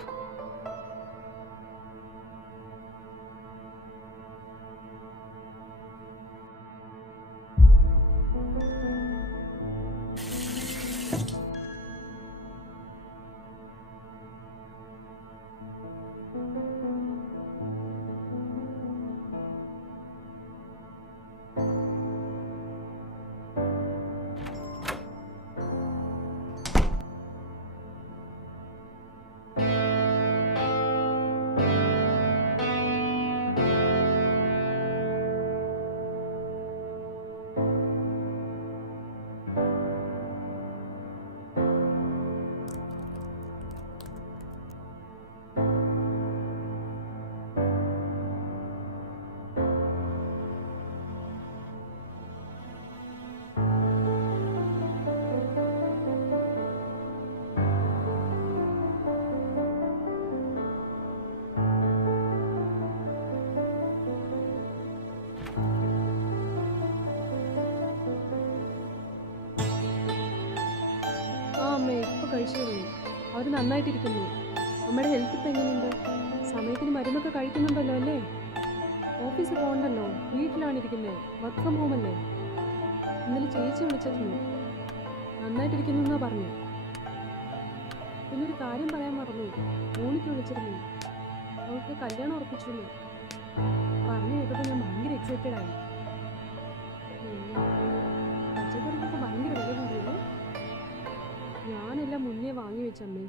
അമ്മേ, ഇപ്പോൾ കഴിച്ചോളൂ. അവർ നന്നായിട്ടിരിക്കുന്നു. അമ്മയുടെ ഹെൽത്ത് ഇപ്പം എങ്ങനെയുണ്ട്? സമയത്തിന് മരുന്നൊക്കെ കഴിക്കുന്നുണ്ടല്ലോ അല്ലേ? ഓഫീസിൽ പോകണ്ടല്ലോ, വീട്ടിലാണ് ഇരിക്കുന്നത്. വർക്ക് ഫ്രം ഹോം അല്ലേ? ഇന്നലെ ചേച്ചി വിളിച്ചിരുന്നു, നന്നായിട്ടിരിക്കുന്നു എന്നാ പറഞ്ഞു. പിന്നൊരു കാര്യം പറയാൻ മറന്നു, മോണിക്ക് വിളിച്ചിരുന്നു. അവൾക്ക് കല്യാണം ഉറപ്പിച്ചു. പറഞ്ഞു കേട്ടപ്പോൾ ഞാൻ ഭയങ്കര എക്സൈറ്റഡ് ആയി. പച്ചക്കറിക്കൊക്കെ ഭയങ്കര വില കൂടിയത്. ഞാനെല്ലാം മുന്നേ വാങ്ങി വെച്ചമ്മേ.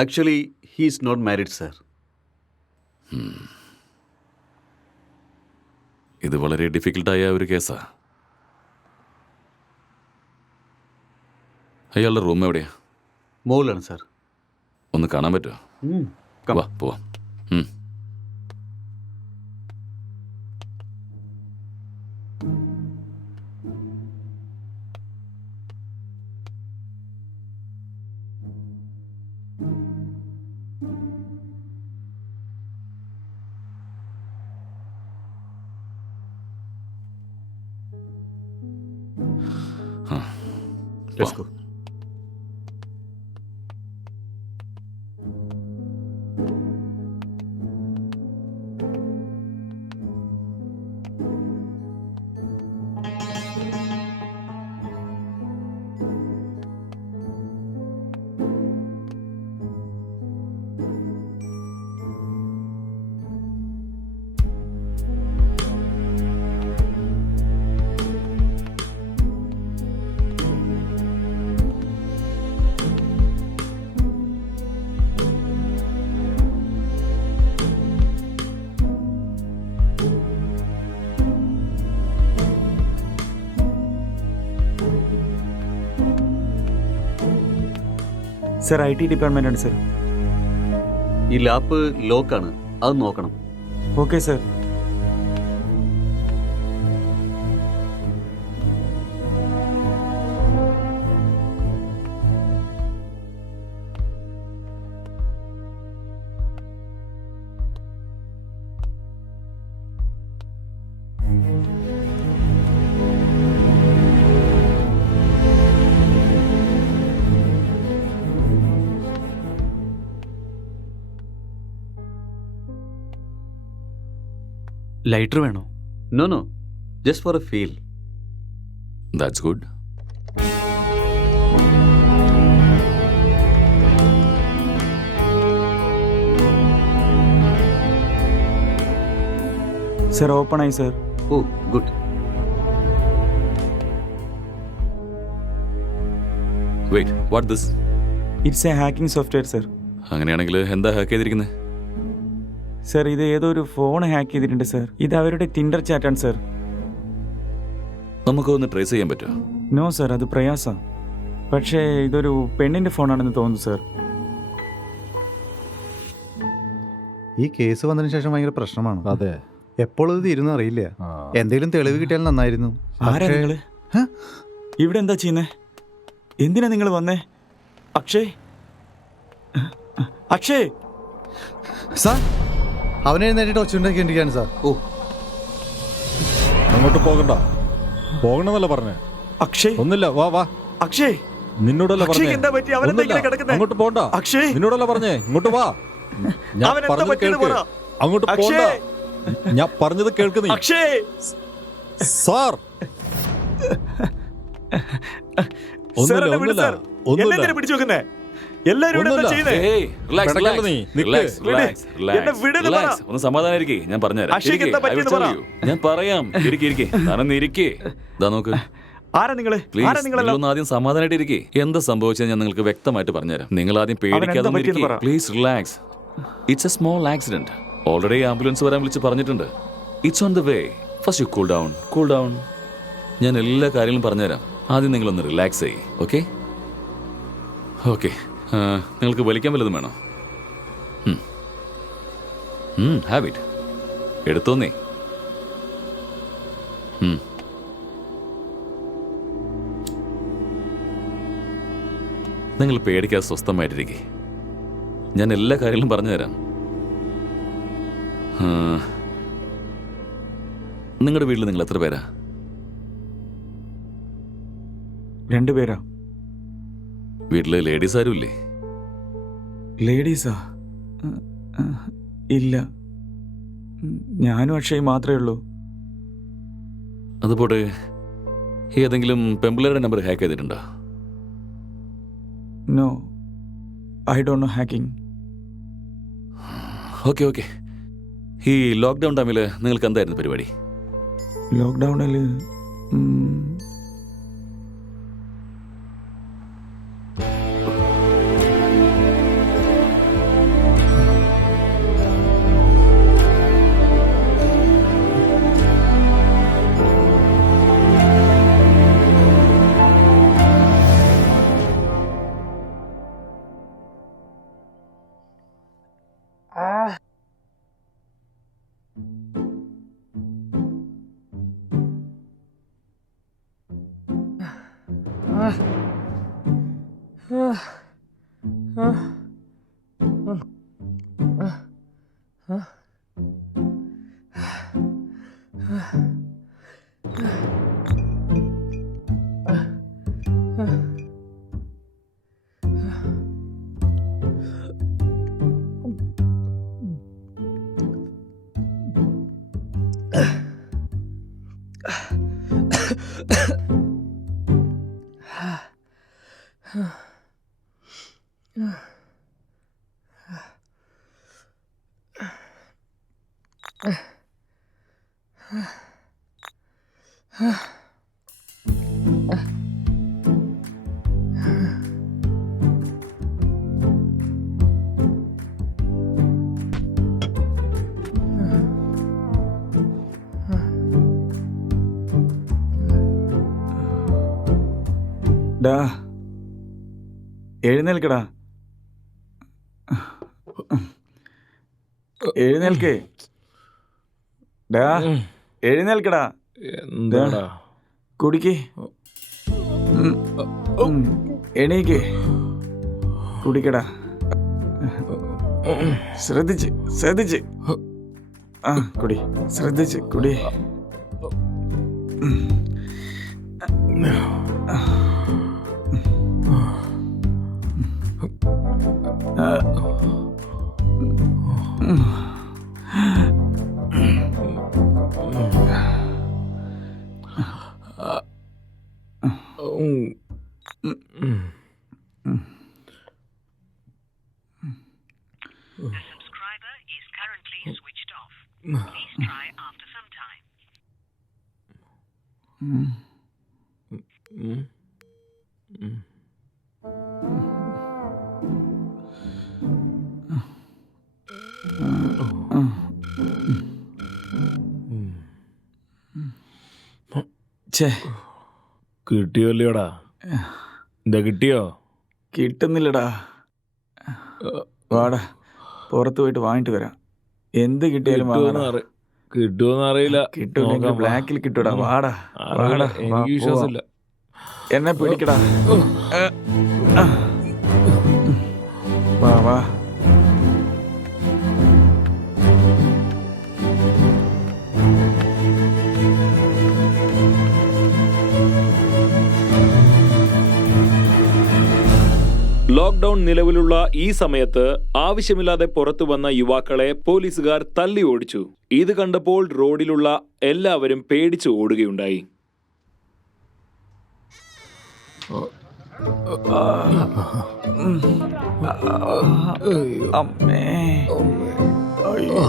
Actually he is not married sir. ഇത് വളരെ ഡിഫിക്കൽട്ടായ ഒരു കേസാ. അയാളുടെ റൂം എവിടെയാ? മോളിലാണ് സർ. ഒന്ന് കാണാൻ പറ്റുമോ? വാ പോവാം. Let's go. സർ IT ഡിപ്പാർട്ട്മെൻ്റാണ് സർ. ഈ ലാപ്പ് ലോക്കാണ്, അത് നോക്കണം. Okay sir. ലൈറ്റർ വേണോ? No, just for a feel. That's good. Sir open ആയി sir. Oh, good. Wait, what this? It's a hacking software sir. അങ്ങനെയാണെങ്കിൽ എന്താ ഹാക്ക് ചെയ്തിരിക്കുന്നത്? സർ ഇത് ഏതോ ഒരു ഫോൺ ഹാക്ക് ചെയ്തിട്ടുണ്ട് സർ. ഇത് അവരുടെ ടിൻഡർ ചാറ്റാണ് സർ. നമുക്കൊന്ന് ട്രേസ് ചെയ്യാൻ പറ്റുമോ? നോ സർ, അത് പ്രയാസം. പക്ഷേ ഇതൊരു പെണ്ണിൻ്റെ ഫോണാണെന്ന് തോന്നുന്നു സർ. ഈ കേസ് വന്നതിന് ശേഷം ഭയങ്കര പ്രശ്നമാണ്. അതെ, എപ്പോഴും ഇത് തീരുന്ന അറിയില്ല. എന്തെങ്കിലും തെളിവ് കിട്ടിയാൽ നന്നായിരുന്നു. ആരാ നിങ്ങള്? ഇവിടെ എന്താ ചെയ്യുന്നേ? എന്തിനാ നിങ്ങൾ വന്നേ? അക്ഷയ്, അക്ഷയ് സാർ, അവനെ എഴുന്നേറ്റിട്ട് ഒച്ചുണ്ടാക്കിയിരിക്കുകയാണ് സാർ. ഓ, അങ്ങോട്ട് പോകണമെന്നല്ല പറഞ്ഞേ. അക്ഷയ് ഒന്നില്ല, വാ വാ. അക്ഷയ്, നിന്നോടല്ല പറഞ്ഞേ. എന്താ പറ്റി? അവൻ എന്താ ഇങ്ങനെ കിടക്കുന്നേ? അങ്ങോട്ട് പോണ്ട. അക്ഷയ്, നിന്നോടല്ല പറഞ്ഞേ, ഇങ്ങോട്ട് വാ. ഞാൻ അവൻ എന്താ പറഞ്ഞത് പറ്റിയെന്ന് കേൾക്ക്. പറ. അങ്ങോട്ട് പോണ്ട. അക്ഷയ്, ഞാൻ പറഞ്ഞത് കേൾക്ക് നീ. അക്ഷയ് സാർ, സാർ, എന്നെ വിട് ഒന്നുമില്ല, സാർ. എന്നെ എന്തിനാ പിടിച്ചു വെക്കുന്നേ? എല്ലാരും ഇവിടെ എന്താ ചെയ്യുന്നേ? Hey, relax, പെടക്കണ്ട relax. നീ, നിക്ക്. Relax, relax, എന്നെ വിടുന്ന് relax. പറ. ഒന്ന് സമാധാനായിരിക്കേ, ഞാൻ പറഞ്ഞുതരാം. അക്ഷയ്ക്ക് എന്താ ഇരിക്ക്, I will പറ്റിയെന്ന് tell you. ഞാൻ പറയാം. ഇരിക്കെ താനൊന്ന് ഇരിക്കേ. ദാ നോക്ക്. ആരാ നിങ്ങള്? പ്ലീസ്, ആരാ നിങ്ങളെല്ലാം? നിങ്ങളൊന്ന് ആദ്യം സമാധാനമായിട്ട് ഇരിക്കേ. എന്താ സംഭവിച്ചത് ഞാൻ നിങ്ങൾക്ക് വ്യക്തമായിട്ട് പറഞ്ഞുതരാം. നിങ്ങൾ ആദ്യം പേടിക്കാതെ പറ്റിയെന്ന് ഇരിക്കേ. പറ. Please relax. It's a small accident. Already ambulance വരാൻ വിളിച്ച് പറഞ്ഞിട്ടുണ്ട്. It's on the way. First you cool down. ഞാൻ എല്ലാ കാര്യങ്ങളും പറഞ്ഞുതരാം. ആദ്യം നിങ്ങളൊന്ന് റിലാക്സ് ചെയ്യ്. Okay okay. നിങ്ങൾക്ക് വലിക്കാൻ വല്ലതും വേണോ? Have it. എടുത്തോന്നേ. നിങ്ങൾ പേടിക്കാതെ സ്വസ്ഥമായിട്ടിരിക്കെ. ഞാൻ എല്ലാ കാര്യങ്ങളും പറഞ്ഞുതരാം. നിങ്ങളുടെ വീട്ടിൽ നിങ്ങൾ എത്ര പേരാ? 2 പേരാ. വീട്ടില് ലേഡീസ് ആരും ഇല്ലേ? ലേഡീസാ? ഇല്ല, ഞാനും അക്ഷയ് മാത്രമേ ഉള്ളൂ. അതുപോലെ ഏതെങ്കിലും പെമ്പിളയുടെ നമ്പർ ഹാക്ക് ചെയ്തിട്ടുണ്ടോ? No, I don't know hacking. Okay. ഈ ലോക്ക്ഡൗൺ ടൈമിൽ നിങ്ങൾക്ക് എന്തായിരുന്നു പരിപാടി? ലോക്ക്ഡൗണിൽ ഡാ എഴുന്നേൽക്കടാ, എഴുന്നേൽക്കേ. ഡാ എഴുന്നേൽക്കടാ. എന്താടാ? കുടിക്കേ. എണീക്കേ, കുടിക്കടാ. ശ്രദ്ധിച്ച് ശ്രദ്ധിച്ച്. ആ കുടി, ശ്രദ്ധിച്ച് കുടി. കിട്ടിയോല്ലോടാ? എന്താ കിട്ടിയോ? കിട്ടുന്നില്ലടാ. വാടാ, പുറത്ത് പോയിട്ട് വാങ്ങിട്ട് വരാം. എന്ത് കിട്ടിയാലും കിട്ടുമെന്ന് അറിയില്ല. കിട്ടൂല്ലെങ്കിൽ ബ്ലാക്കിൽ കിട്ടൂടാ. വാടാ വാടാ, എനിക്ക് വിശ്വാസമില്ല. എന്നെ പിടിക്കടാ. വാ വാ. ലോക്ക്ഡൌൺ നിലവിലുള്ള ഈ സമയത്ത് ആവശ്യമില്ലാതെ പുറത്തു വന്ന യുവാക്കളെ പോലീസുകാർ തല്ലി ഓടിച്ചു. ഇത് കണ്ടപ്പോൾ റോഡിലുള്ള എല്ലാവരും പേടിച്ചു ഓടുകയുണ്ടായി. അമ്മേ, അയ്യോ,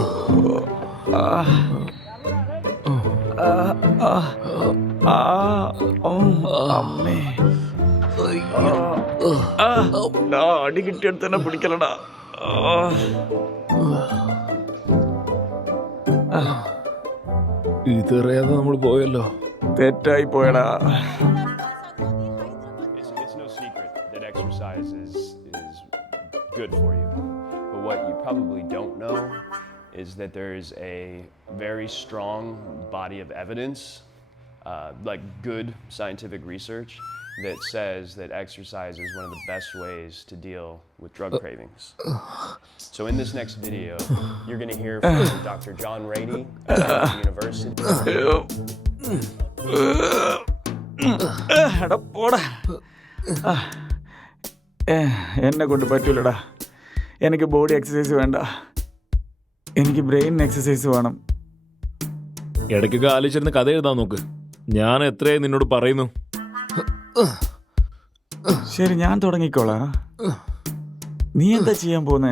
അമ്മേ, അടി കിട്ടിയെടുത്ത് തന്നെ പിടിക്കലടാ. ഇതറിയാതെ നമ്മൾ പോയല്ലോ. തെറ്റായി പോയടാ. It's no secret that exercise is good for you. But what you probably don't know is that there is a very strong body of evidence, like good scientific research, that says that exercise is one of the best ways to deal with drug cravings. So in this next video, you're going to hear from Dr. John Rady at Harvard University. എന്നെ കൊണ്ട് പറ്റൂലടാ. എനിക്ക് ബോഡി എക്സസൈസ് വേണ്ട, എനിക്ക് ബ്രെയിൻ എക്സസൈസ് വേണം. ഇടയ്ക്കൊക്കെ ആലോചിച്ചിരുന്ന് കഥ എഴുതാൻ നോക്ക്. ഞാൻ എത്രയായി നിന്നോട് പറയുന്നു. ശരി, ഞാൻ തുടങ്ങിക്കോളാം. നീ എന്താ ചെയ്യാൻ പോന്നേ?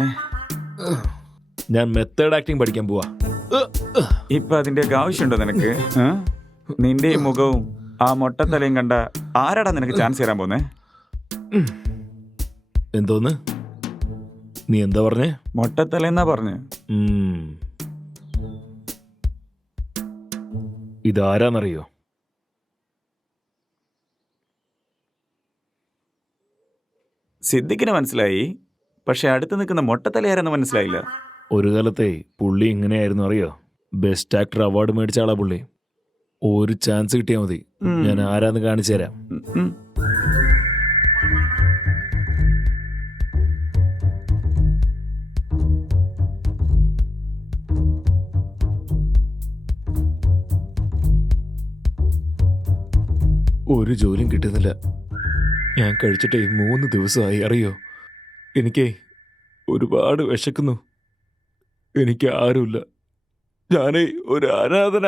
ഞാൻ മെത്തേഡ് ആക്ടിങ് പഠിക്കാൻ പോവാ. ഇപ്പൊ അതിന്റെയൊക്കെ ആവശ്യമുണ്ടോ നിനക്ക്? നിന്റെ ഈ മുഖവും ആ മൊട്ടത്തലയും കണ്ട ആരാടാ നിനക്ക് ചാൻസ് തരാൻ പോന്നേ? എന്തോന്ന്? നീ എന്താ പറഞ്ഞേ? മൊട്ടത്തലെന്നാ പറഞ്ഞു. ഇതാരാന്നറിയോ? സിദ്ദിഖിന് മനസ്സിലായി, പക്ഷെ അടുത്ത് നിൽക്കുന്ന മൊട്ടത്തലയാരെന്ന് മനസ്സിലായില്ല. ഒരു കാലത്തെ പുള്ളി ഇങ്ങനെയായിരുന്നു അറിയോ? ബെസ്റ്റ് ആക്ടർ അവാർഡ് മേടിച്ച ആളാ പുള്ളി. ഒരു ചാൻസ് കിട്ടിയാൽ മതി, ഞാൻ ആരാന്ന് കാണിച്ചു തരാം. ഒരു ജോലിയും കിട്ടുന്നില്ല. ഞാൻ കഴിച്ചിട്ടേ 3 ദിവസമായി അറിയോ. എനിക്കേ ഒരുപാട് വിശക്കുന്നു. എനിക്ക് ആരുമില്ല. ഞാനേ ഒരു അനാഥന.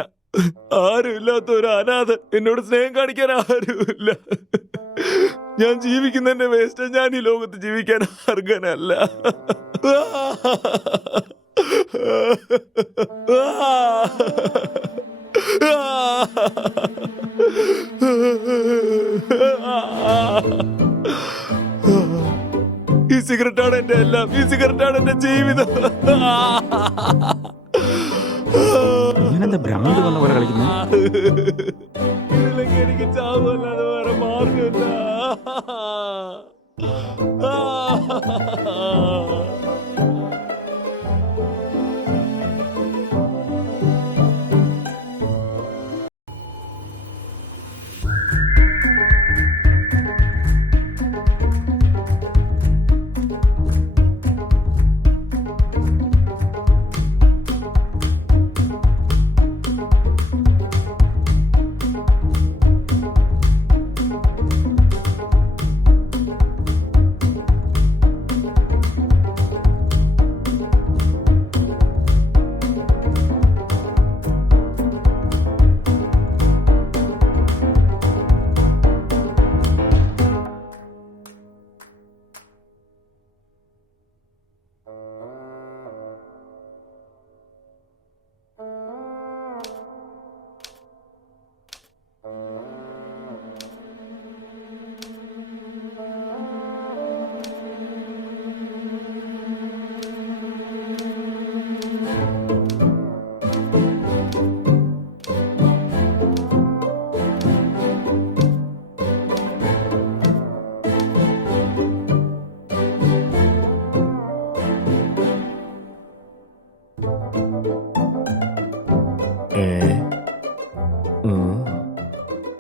ആരുമില്ലാത്ത ഒരു അനാഥൻ. എന്നോട് സ്നേഹം കാണിക്കാൻ ആരുമില്ല. ഞാൻ ജീവിക്കുന്നതിന്റെ വേസ്റ്റ്. ഞാൻ ഈ ലോകത്ത് ജീവിക്കാൻ അർഹനല്ല. ഈ സിഗരറ്റാണ് എന്റെ എല്ലാം. ഈ സിഗരറ്റാണ് എന്റെ ജീവിതം. ഭ്രാന്ത് വന്ന പോലെ കളിക്കുന്നു. ഇതിലേക്ക് എനിക്ക് ചാവല്ലാതെ വേറെ മാർഗമില്ല.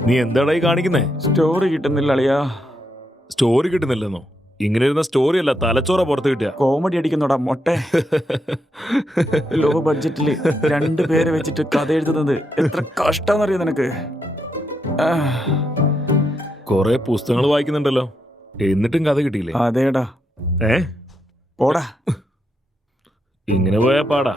നീ എന്താടായി കാണിക്കുന്നേ? സ്റ്റോറി കിട്ടുന്നില്ല അളിയാ. സ്റ്റോറി കിട്ടുന്നില്ലെന്നോ? ഇങ്ങനെ ഇരുന്ന സ്റ്റോറി അല്ല, തലച്ചോറ പുറത്ത് കിട്ടിയ. കോമഡി അടിക്കുന്നോടാ മൊട്ടെ. ലോ ബഡ്ജറ്റില് 2 പേരെ വെച്ചിട്ട് കഥ എഴുതുന്നത് എത്ര കഷ്ടാന്നറിയോ നിനക്ക്? കൊറേ പുസ്തകങ്ങൾ വായിക്കുന്നുണ്ടല്ലോ, എന്നിട്ടും കഥ കിട്ടിയില്ലേ? അതേടാ. പോടാ. ഇങ്ങനെ പോയാ പാടാ.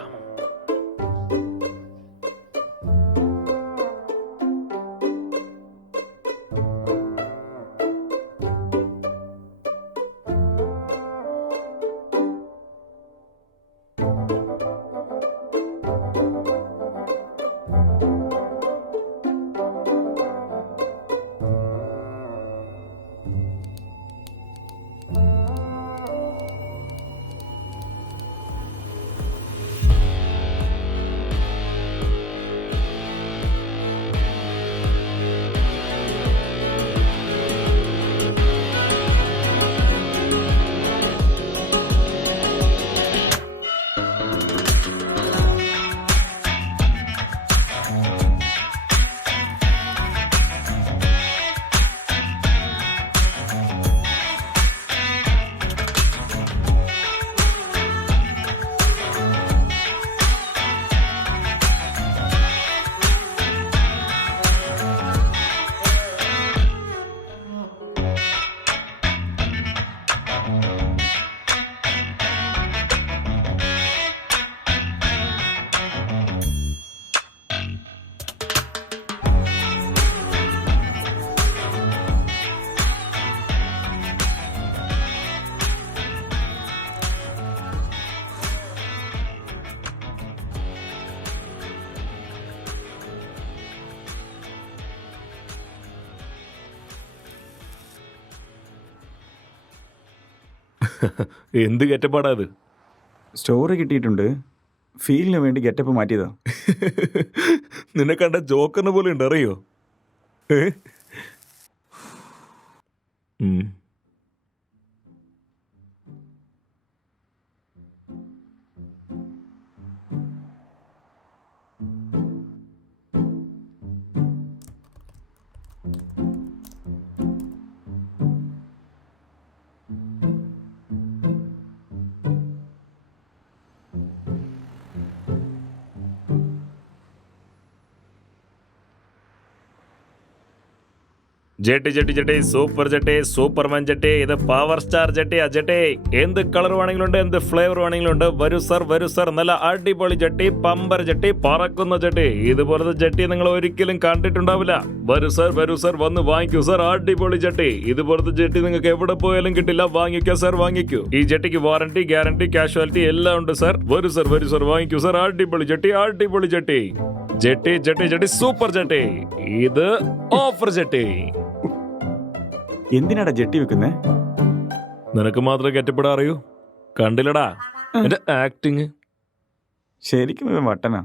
എന്ത് ഗെറ്റപ്പാടാ അത്? സ്റ്റോറി കിട്ടിയിട്ടുണ്ട്. ഫീലിന് വേണ്ടി ഗെറ്റപ്പ് മാറ്റിയതാ. നിന്നെ കണ്ട ജോക്കറിനെ പോലെ ഉണ്ട് അറിയോ? Jetty jetty jetty super jetty Superman jetty ഇത് പവർ സ്റ്റാർ ജെട്ടി ജെട്ടി എന്ത് കളർ വേണമെങ്കിലും ഉണ്ട്, എന്ത് ഫ്ലേവർ വേണമെങ്കിലും ഉണ്ട്. വരൂ സർ നല്ല അടിപൊളി ജെട്ടി, പമ്പർ ജെട്ടി, പറക്കുന്ന ജെട്ടി. ഇതുപോലത്തെ ജെട്ടി നിങ്ങൾ ഒരിക്കലും കണ്ടിട്ടുണ്ടാവില്ല. വരൂ സർ വന്ന് വാങ്ങിക്കൂ സർ, അടിപൊളി ജെട്ടി. ഇതുപോലത്തെ ജെട്ടി നിങ്ങൾക്ക് എവിടെ പോയാലും കിട്ടില്ല. വാങ്ങിക്കോ സർ, വാങ്ങിക്കൂ. ഈ ജെട്ടിക്ക് വാറന്റി, ഗ്യാരണ്ടി, കാഷ്വാലിറ്റി എല്ലാം ഉണ്ട് സർ. വരൂ സർ വാങ്ങിക്കൂ സർ, അടിപൊളി ജെട്ടി, അടിപൊളി jetty. Jetty jetty jetty super jetty, ഇത് ഓഫർ ജെട്ടി. എന്തിനാടാ ജെട്ടി വെക്കുന്നേ? നിനക്ക് മാത്രമേ കെട്ടിപ്പെടാൻ അറിയൂ. കണ്ടില്ലടാ എന്റെ ആക്ടിങ്. ശരിക്കും ഇവൻ വട്ടനാ.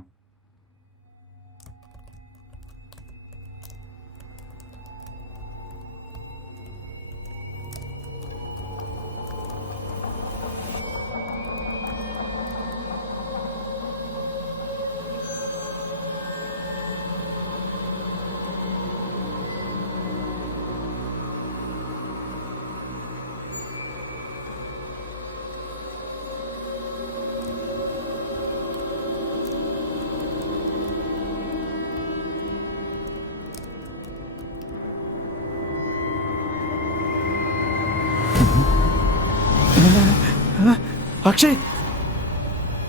അക്ഷയ്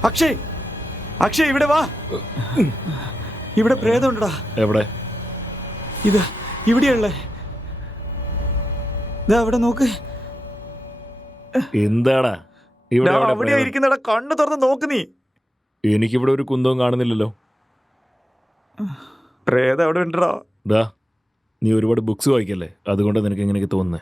അക്ഷയ് അക്ഷയ് ഇവിടെ വാ. ഇവിടെ പ്രേതമുണ്ടടാ. എവിടെ? ഇതാ ഇവിടെയുള്ളേ. ഇതാ അവിടെ നോക്ക്. എന്താടാ ഇവിടെ? അവിടെ ഇരിക്കുന്നടാ, കണ്ണു തുറന്ന് നോക്ക് നീ. എനിക്കിവിടെ ഒരു കുന്തവും കാണുന്നില്ലല്ലോ. പ്രേതം അവിടെ ഉണ്ടടാ. ഡാ നീ ഒരുപാട് ബുക്സ് വായിക്കല്ലേ, അതുകൊണ്ട് നിനക്ക് എങ്ങനെയൊക്കെ തോന്നുന്നേ?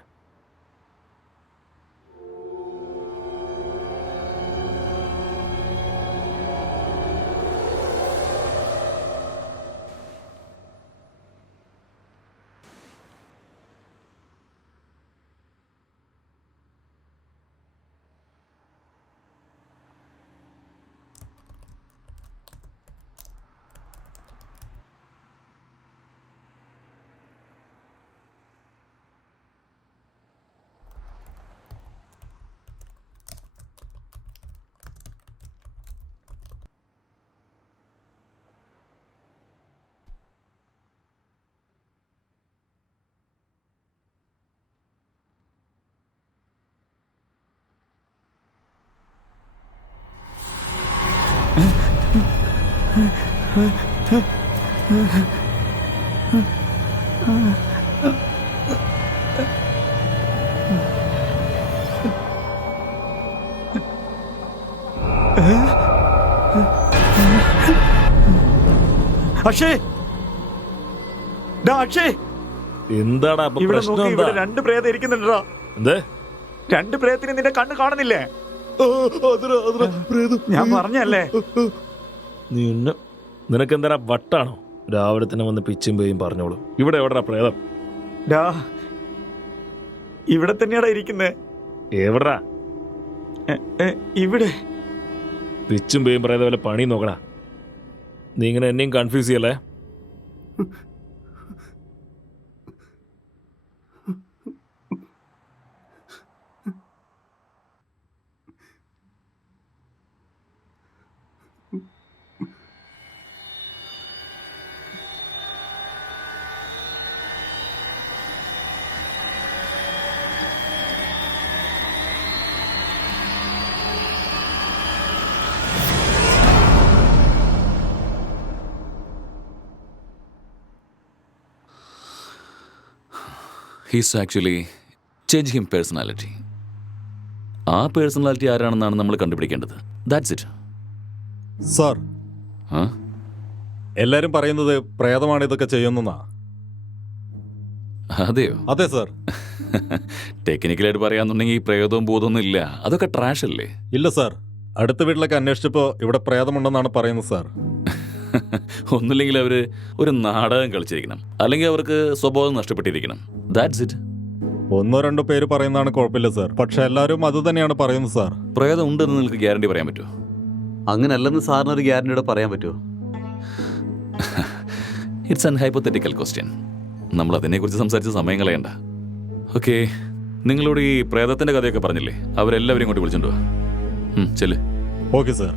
അക്ഷയ് അക്ഷയ് എന്താടാ ഇവിടെ പ്രശ്നം? നോക്ക്, എന്താ? ഇവിടെ രണ്ട് പ്രേതം ഇരിക്കുന്നുണ്ടാ. എന്തേ? രണ്ട് പ്രേതത്തിന് നിന്റെ കണ്ണ് കാണുന്നില്ലേ? ഞാൻ പറഞ്ഞല്ലേ. നിനക്കെന്താ വട്ടാണോ? രാവിലെ തന്നെ വന്ന് പിച്ചും പേയും പറഞ്ഞോളൂ. ഇവിടെ എവിടെടാ പ്രേതം? ഇവിടെ തന്നെയാടാ ഇരിക്കുന്നേ. എവിടാ? ഇവിടെ. പിച്ചും പേയും പറയുന്ന പോലെ പണി നോക്കടാ. നീ ഇങ്ങനെ എന്നെയും കൺഫ്യൂസ് ചെയ്യല്ലേ? He's actually change him personality. ആ പേഴ്സണാലിറ്റി ആരാണെന്നാണ് നമ്മൾ കണ്ടുപിടിക്കേണ്ടത്. That's it. സാർ, എല്ലാരും പറയുന്നത് പ്രേതമാണ് ഇതൊക്കെ ചെയ്യുന്നതാ. അതെയോ? അതെ സാർ. ടെക്നിക്കലായിട്ട് പറയാന്നുണ്ടെങ്കിൽ പ്രേതവും ഭൂതമൊന്നും ഇല്ല. അതൊക്കെ ട്രാഷ് അല്ലേ? ഇല്ല സാർ, അടുത്ത വീട്ടിലൊക്കെ അന്വേഷിച്ചപ്പോൾ ഇവിടെ പ്രേതമുണ്ടെന്നാണ് പറയുന്നത് സാർ. ഒന്നുമില്ലെങ്കിൽ അവർ ഒരു നാടകം കളിച്ചിരിക്കണം, അല്ലെങ്കിൽ അവർക്ക് സ്വഭാവം നഷ്ടപ്പെട്ടിരിക്കണം. That's it. ഒന്നോ രണ്ടോ പേര് പറയുന്നതാണ് കുഴപ്പമില്ല സാർ, പക്ഷെ എല്ലാവരും അത് തന്നെയാണ് പറയുന്നത് സാർ. പ്രേതം ഉണ്ടെന്ന് നിങ്ങൾക്ക് ഗ്യാരണ്ടി പറയാൻ പറ്റുമോ? അങ്ങനല്ലെന്ന് സാറിന് ഒരു ഗ്യാരണ്ടിയോടെ പറയാൻ പറ്റുമോ? It's an hypothetical question. നമ്മൾ അതിനെക്കുറിച്ച് സംസാരിച്ച് സമയം കളയണ്ട. ഓക്കെ, നിങ്ങളോട് ഈ പ്രേതത്തിന്റെ കഥയൊക്കെ പറഞ്ഞില്ലേ, അവരെല്ലാവരും ഇങ്ങോട്ട് വിളിച്ചോണ്ട് വാ. ചെല്ല്. Okay sir.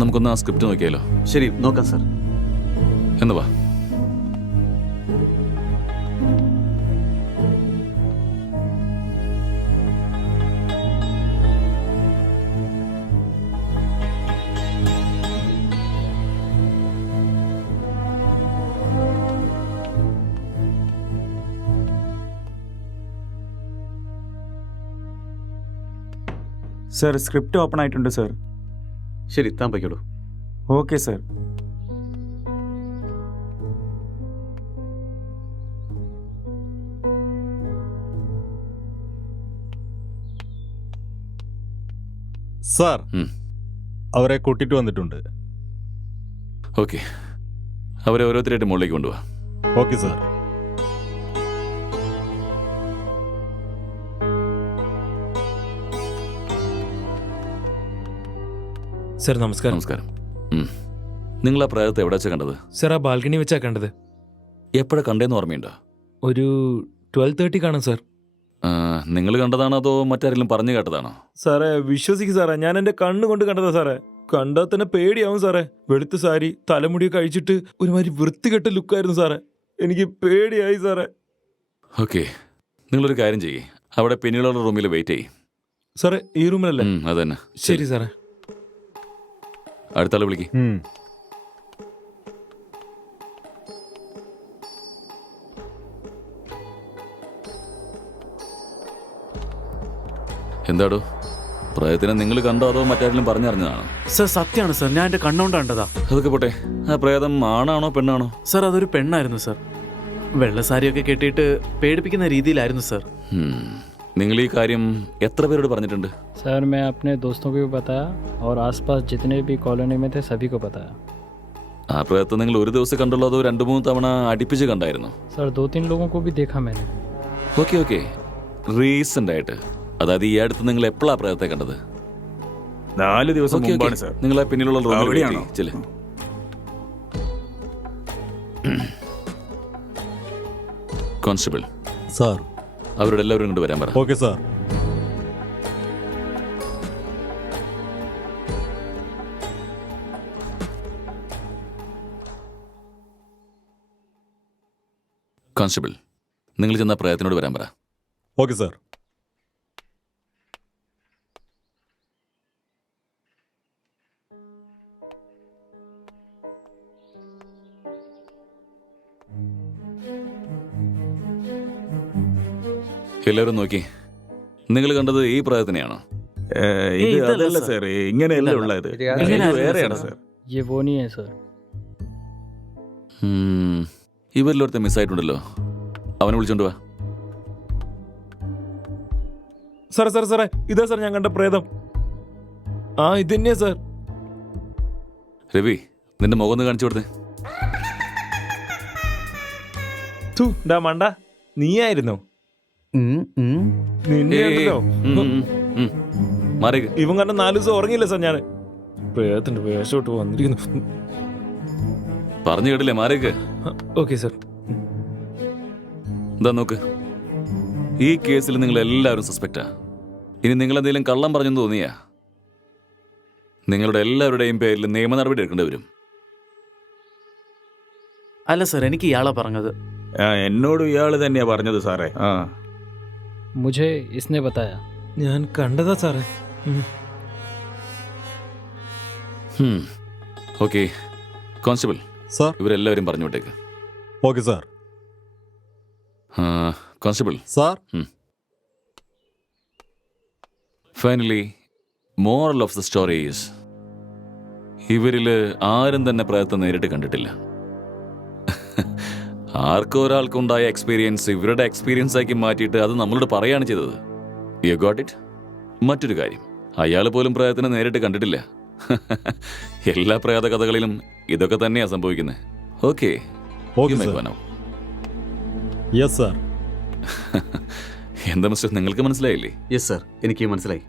നമുക്കൊന്ന് ആ സ്ക്രിപ്റ്റ് നോക്കിയാലോ? ശരി, നോക്കാം സർ. എന്ന് വാ. സർ, സ്ക്രിപ്റ്റ് ഓപ്പൺ ആയിട്ടുണ്ട് സർ. ശരി, താൻ പൊയ്ക്കോളൂ. Okay sir. സാർ, ഉം. അവരെ കൂട്ടിട്ട് വന്നിട്ടുണ്ട്. ഓക്കെ, അവരെ ഓരോരുത്തരായിട്ട് മുകളിലേക്ക് കൊണ്ടുപോവാ. Okay sir. സർ നമസ്കാരം. നമസ്കാരം. നിങ്ങൾ ആ പ്രേതത്തെ എവിടെ വെച്ചാ കണ്ടത്? സർ ആ ബാൽക്കണി വെച്ചാ കണ്ടത്. എപ്പോഴാ കണ്ടേന്ന് ഓർമ്മയുണ്ടോ? ഒരു 12:30 കാണും സർ. നിങ്ങൾ കണ്ടതാണോ അതോ മറ്റാരെങ്കിലും പറഞ്ഞു കേട്ടതാണോ? സാറേ വിശ്വസിക്കും സാറേ, ഞാൻ എൻ്റെ കണ്ണുകൊണ്ട് കണ്ടതാ സാറേ. കണ്ടാൽ തന്നെ പേടിയാവും സാറേ. വെളുത്ത സാരി, തലമുടിയൊക്കെ അഴിച്ചിട്ട് ഒരുമാതിരി വൃത്തികെട്ട ലുക്കായിരുന്നു സാറേ. എനിക്ക് പേടിയായി സാറേ. ഓക്കെ, നിങ്ങളൊരു കാര്യം ചെയ്യേ, അവിടെ പിന്നീടുള്ള റൂമിൽ വെയിറ്റ് ചെയ്യേ. സാറേ ഈ റൂമിലല്ലേ? അതന്നെ. ശരി സാറേ. അടുത്ത ആളെ വിളിക്ക്. എന്താടോ, പ്രേതത്തിനെ നിങ്ങൾ കണ്ടോ അതോ മറ്റാരെങ്കിലും പറഞ്ഞറിഞ്ഞതാണോ? സർ സത്യമാണ് സർ, ഞാൻ എൻ്റെ കണ്ണുകൊണ്ട് കണ്ടതാ. അതൊക്കെ പോട്ടെ, ആ പ്രേതം ആണാണോ പെണ്ണാണോ? സർ അതൊരു പെണ്ണായിരുന്നു സർ. വെള്ളസാരിയൊക്കെ കെട്ടിയിട്ട് പേടിപ്പിക്കുന്ന രീതിയിലായിരുന്നു സർ. നിങ്ങൾ ഈ കാര്യം എത്ര പേരോട് പറഞ്ഞിട്ടുണ്ട്? सर मैं अपने दोस्तों को भी बताया और आसपास जितने भी कॉलोनी में थे सभी को बताया. ആ പ്രേതത്തെ നിങ്ങൾ ഒരു ദിവസം കണ്ടുള്ളൂ അതോ 2-3 തവണ അടുപ്പിച്ച് കണ്ടായിരുന്നു? सर 2-3 लोगों को भी देखा मैंने. ഓക്കെ, റീസെന്റ് ആയിട്ട്, അതായത് ഈ അടുത്ത് നിങ്ങൾ എപ്പോഴാ പ്രേതത്തെ കണ്ടത്? 4 ദിവസം മുമ്പാണ് സർ. നിങ്ങൾ ആ പിന്നിലുള്ള അവിടെയാണോ? Constable sir. അവരോട് എല്ലാവരും ഇങ്ങോട്ട് വരാൻ പറ. Okay sir. കോൺസ്റ്റബിൾ, നിങ്ങൾ ചെന്ന പ്രേതത്തിനോട് വരാൻ പറ. Okay sir. എല്ലാവരും നോക്കി, നിങ്ങൾ കണ്ടത് ഈ പ്രേതത്തിനെയാണോ? ഇത് അതല്ല സർ, ഇങ്ങനെയല്ല ഉള്ളത്. വേറെയാണ് സർ. ये वो नहीं है सर. ഇവരിലൊരുത്ത മിസ്സായിട്ടുണ്ടല്ലോ, അവനെ വിളിച്ചോണ്ട് വാ. സാറേ സാറേ സാറേ, ഇതാ സാർ ഞാൻ കണ്ട പ്രേതം. ആ ഇത് തന്നെയാ സാർ. രവി, നിന്റെ മുഖം ഒന്ന് കാണിച്ചു കൊടുത്തേ. മണ്ട, നീയായിരുന്നോ? നിന്നെയാണല്ലോ. ഇവൻ കണ്ട 4 ദിവസം ഉറങ്ങിയില്ല സാർ ഞാൻ. പ്രേതത്തിന്റെ വേഷോട്ട് വന്നിരിക്കുന്നു. പറഞ്ഞു കേട്ടില്ലേ, മാറിക്ക്. Okay sir. എന്താ നോക്ക്, ഈ കേസിൽ നിങ്ങൾ എല്ലാവരും സസ്പെക്റ്റാ. ഇനി നിങ്ങൾ എന്തെങ്കിലും കള്ളം പറഞ്ഞെന്ന് തോന്നിയാ നിങ്ങളുടെ എല്ലാവരുടെയും പേരിൽ നിയമ നടപടി എടുക്കേണ്ടി വരും. അല്ല സർ, എനിക്ക് ഇയാളാ പറഞ്ഞത്. എന്നോട് ഇയാള് തന്നെയാ പറഞ്ഞത് സാറേ. मुझे इसने बताया. ഞാൻ കണ്ടതാ സാറേ. Okay constable sir. ഇവരെല്ലാവരും പറഞ്ഞു വിട്ടേക്ക്. Okay sir. Constable sir. Finally moral of the story is, ഇവരിൽ ആരും തന്നെ പ്രേതത്തെ നേരിട്ട് കണ്ടിട്ടില്ല. ആർക്കും ഒരാൾക്കുണ്ടായ എക്സ്പീരിയൻസ് ഇവരുടെ എക്സ്പീരിയൻസ് ആക്കി മാറ്റിയിട്ട് അത് നമ്മളോട് പറയാണ് ചെയ്തത്. You got it? മറ്റൊരു കാര്യം, അയാൾ പോലും പ്രേതത്തിനെ നേരിട്ട് കണ്ടിട്ടില്ല. എല്ലാ പ്രേത കഥകളിലും ഇതൊക്കെ തന്നെയാ സംഭവിക്കുന്നത്. Okay, yes sir. എന്താ മിസ്റ്റർ, നിങ്ങൾക്ക് മനസ്സിലായില്ലേ? യെസ് സാർ, എനിക്ക് മനസ്സിലായി.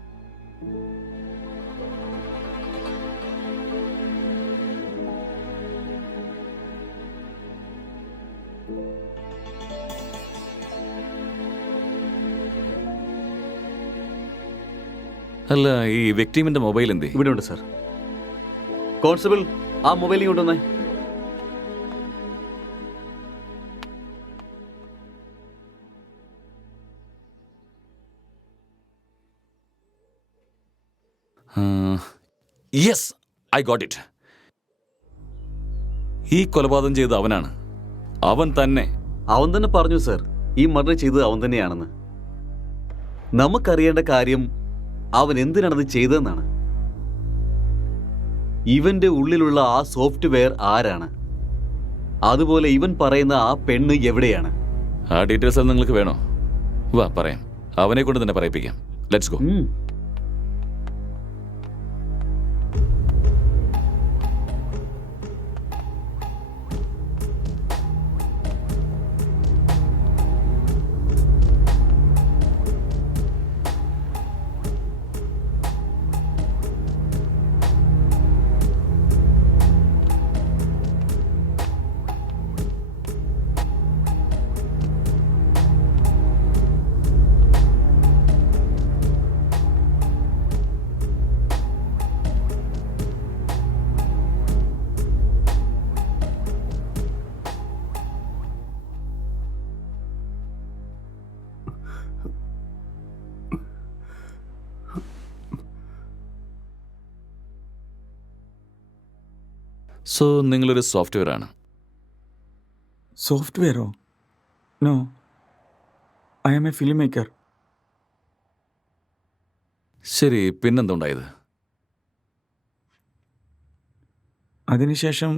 അല്ല, ഈ വ്യക്തിമിന്റെ മൊബൈൽ എന്തേ? ഇവിടെ ഉണ്ട് സാർ. കോൺസ്റ്റബിൾ, ആ മൊബൈൽ കൊണ്ടുവന്നേ. Yes, I got it. ഈ കൊലപാതകം ചെയ്തത് അവനാണ്. അവൻ തന്നെ പറഞ്ഞു സർ, ഈ മർഡർ ചെയ്തത് അവൻ തന്നെയാണെന്ന്. നമുക്കറിയേണ്ട കാര്യം അവൻ എന്തിനാണത് ചെയ്തതെന്നാണ്. ഇവന്റെ ഉള്ളിലുള്ള ആ സോഫ്റ്റ്വെയർ ആരാണ്? അതുപോലെ ഇവൻ പറയുന്ന ആ പെണ്ണ് എവിടെയാണ്? ആ ഡീറ്റെയിൽസ് എല്ലാം നിങ്ങൾക്ക് വേണോ? വാ പറയാം, അവനെ കൊണ്ട് തന്നെ പറയിപ്പിക്കാം. Let's go. സോ നിങ്ങളൊരു സോഫ്റ്റ്വെയർ ആണ്? സോഫ്റ്റ്വെയറോ? No, I am a film maker. ശരി, പിന്നെന്തുണ്ടായത്? അതിനുശേഷം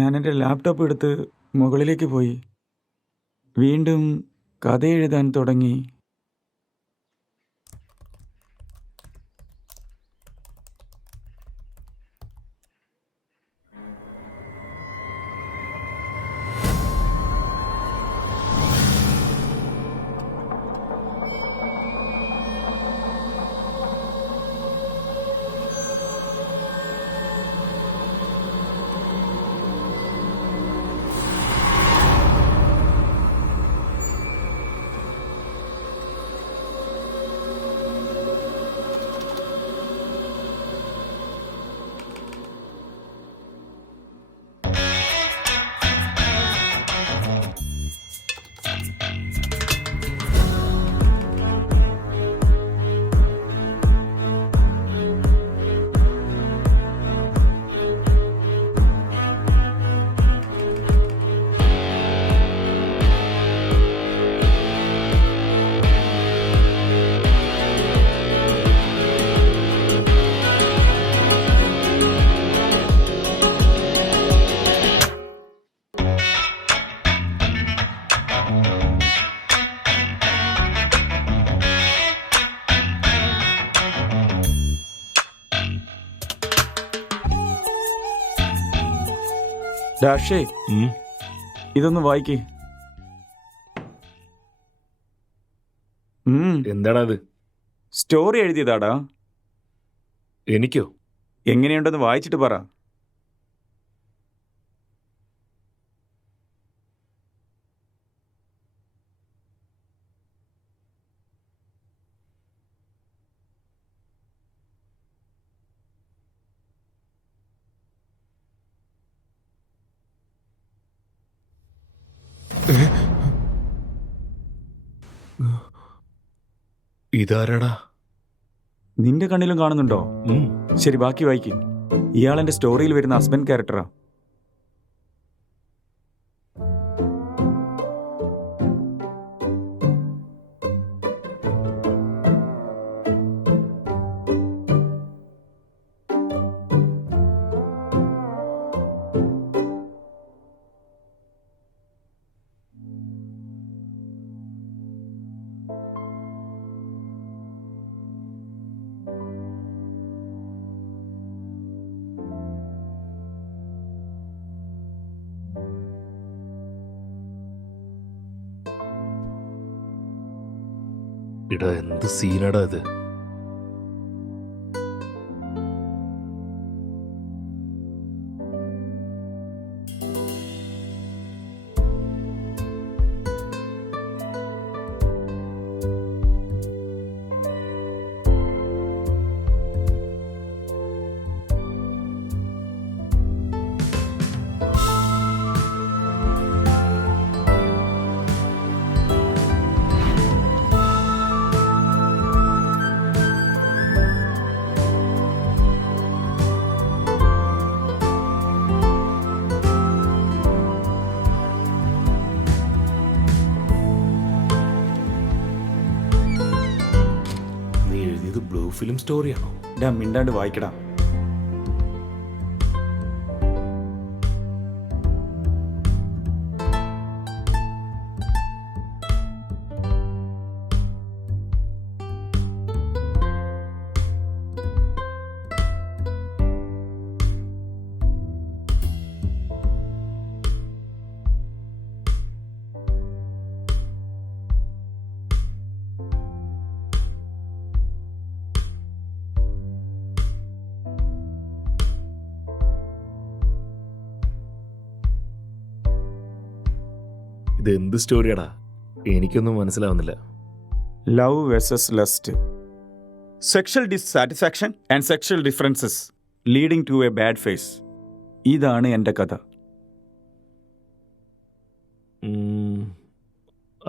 ഞാൻ എൻ്റെ ലാപ്ടോപ്പ് എടുത്ത് മുകളിലേക്ക് പോയി വീണ്ടും കഥ എഴുതാൻ തുടങ്ങി. ഡാഷേ, ഇതൊന്ന് വായിക്കേ. എന്താടാ അത്? സ്റ്റോറി എഴുതിയതാടാ. എനിക്കോ? എങ്ങനെയുണ്ടെന്ന് വായിച്ചിട്ട് പറ. ഇതാരടാ? നിന്റെ കണ്ണിലും കാണുന്നുണ്ടോ? ശരി, ബാക്കി വായിക്ക്. ഇയാൾ എൻ്റെ സ്റ്റോറിയിൽ വരുന്ന ഹസ്ബൻഡ് ക്യാരക്ടറാ. ഇടാ, എന്ത് സീനടാ ഇത്? ബ്ലൂ ഫിലിം സ്റ്റോറിയാണോ? ഞാൻ മിണ്ടാണ്ട് വായിക്കടാ. ഇത് എന്ത് സ്റ്റോറിയാടാ? എനിക്കൊന്നും മനസ്സിലാവുന്നില്ല. Love versus lust, sexual dissatisfaction and sexual differences leading to a bad phase. ഇതാണ് എൻ്റെ കഥ.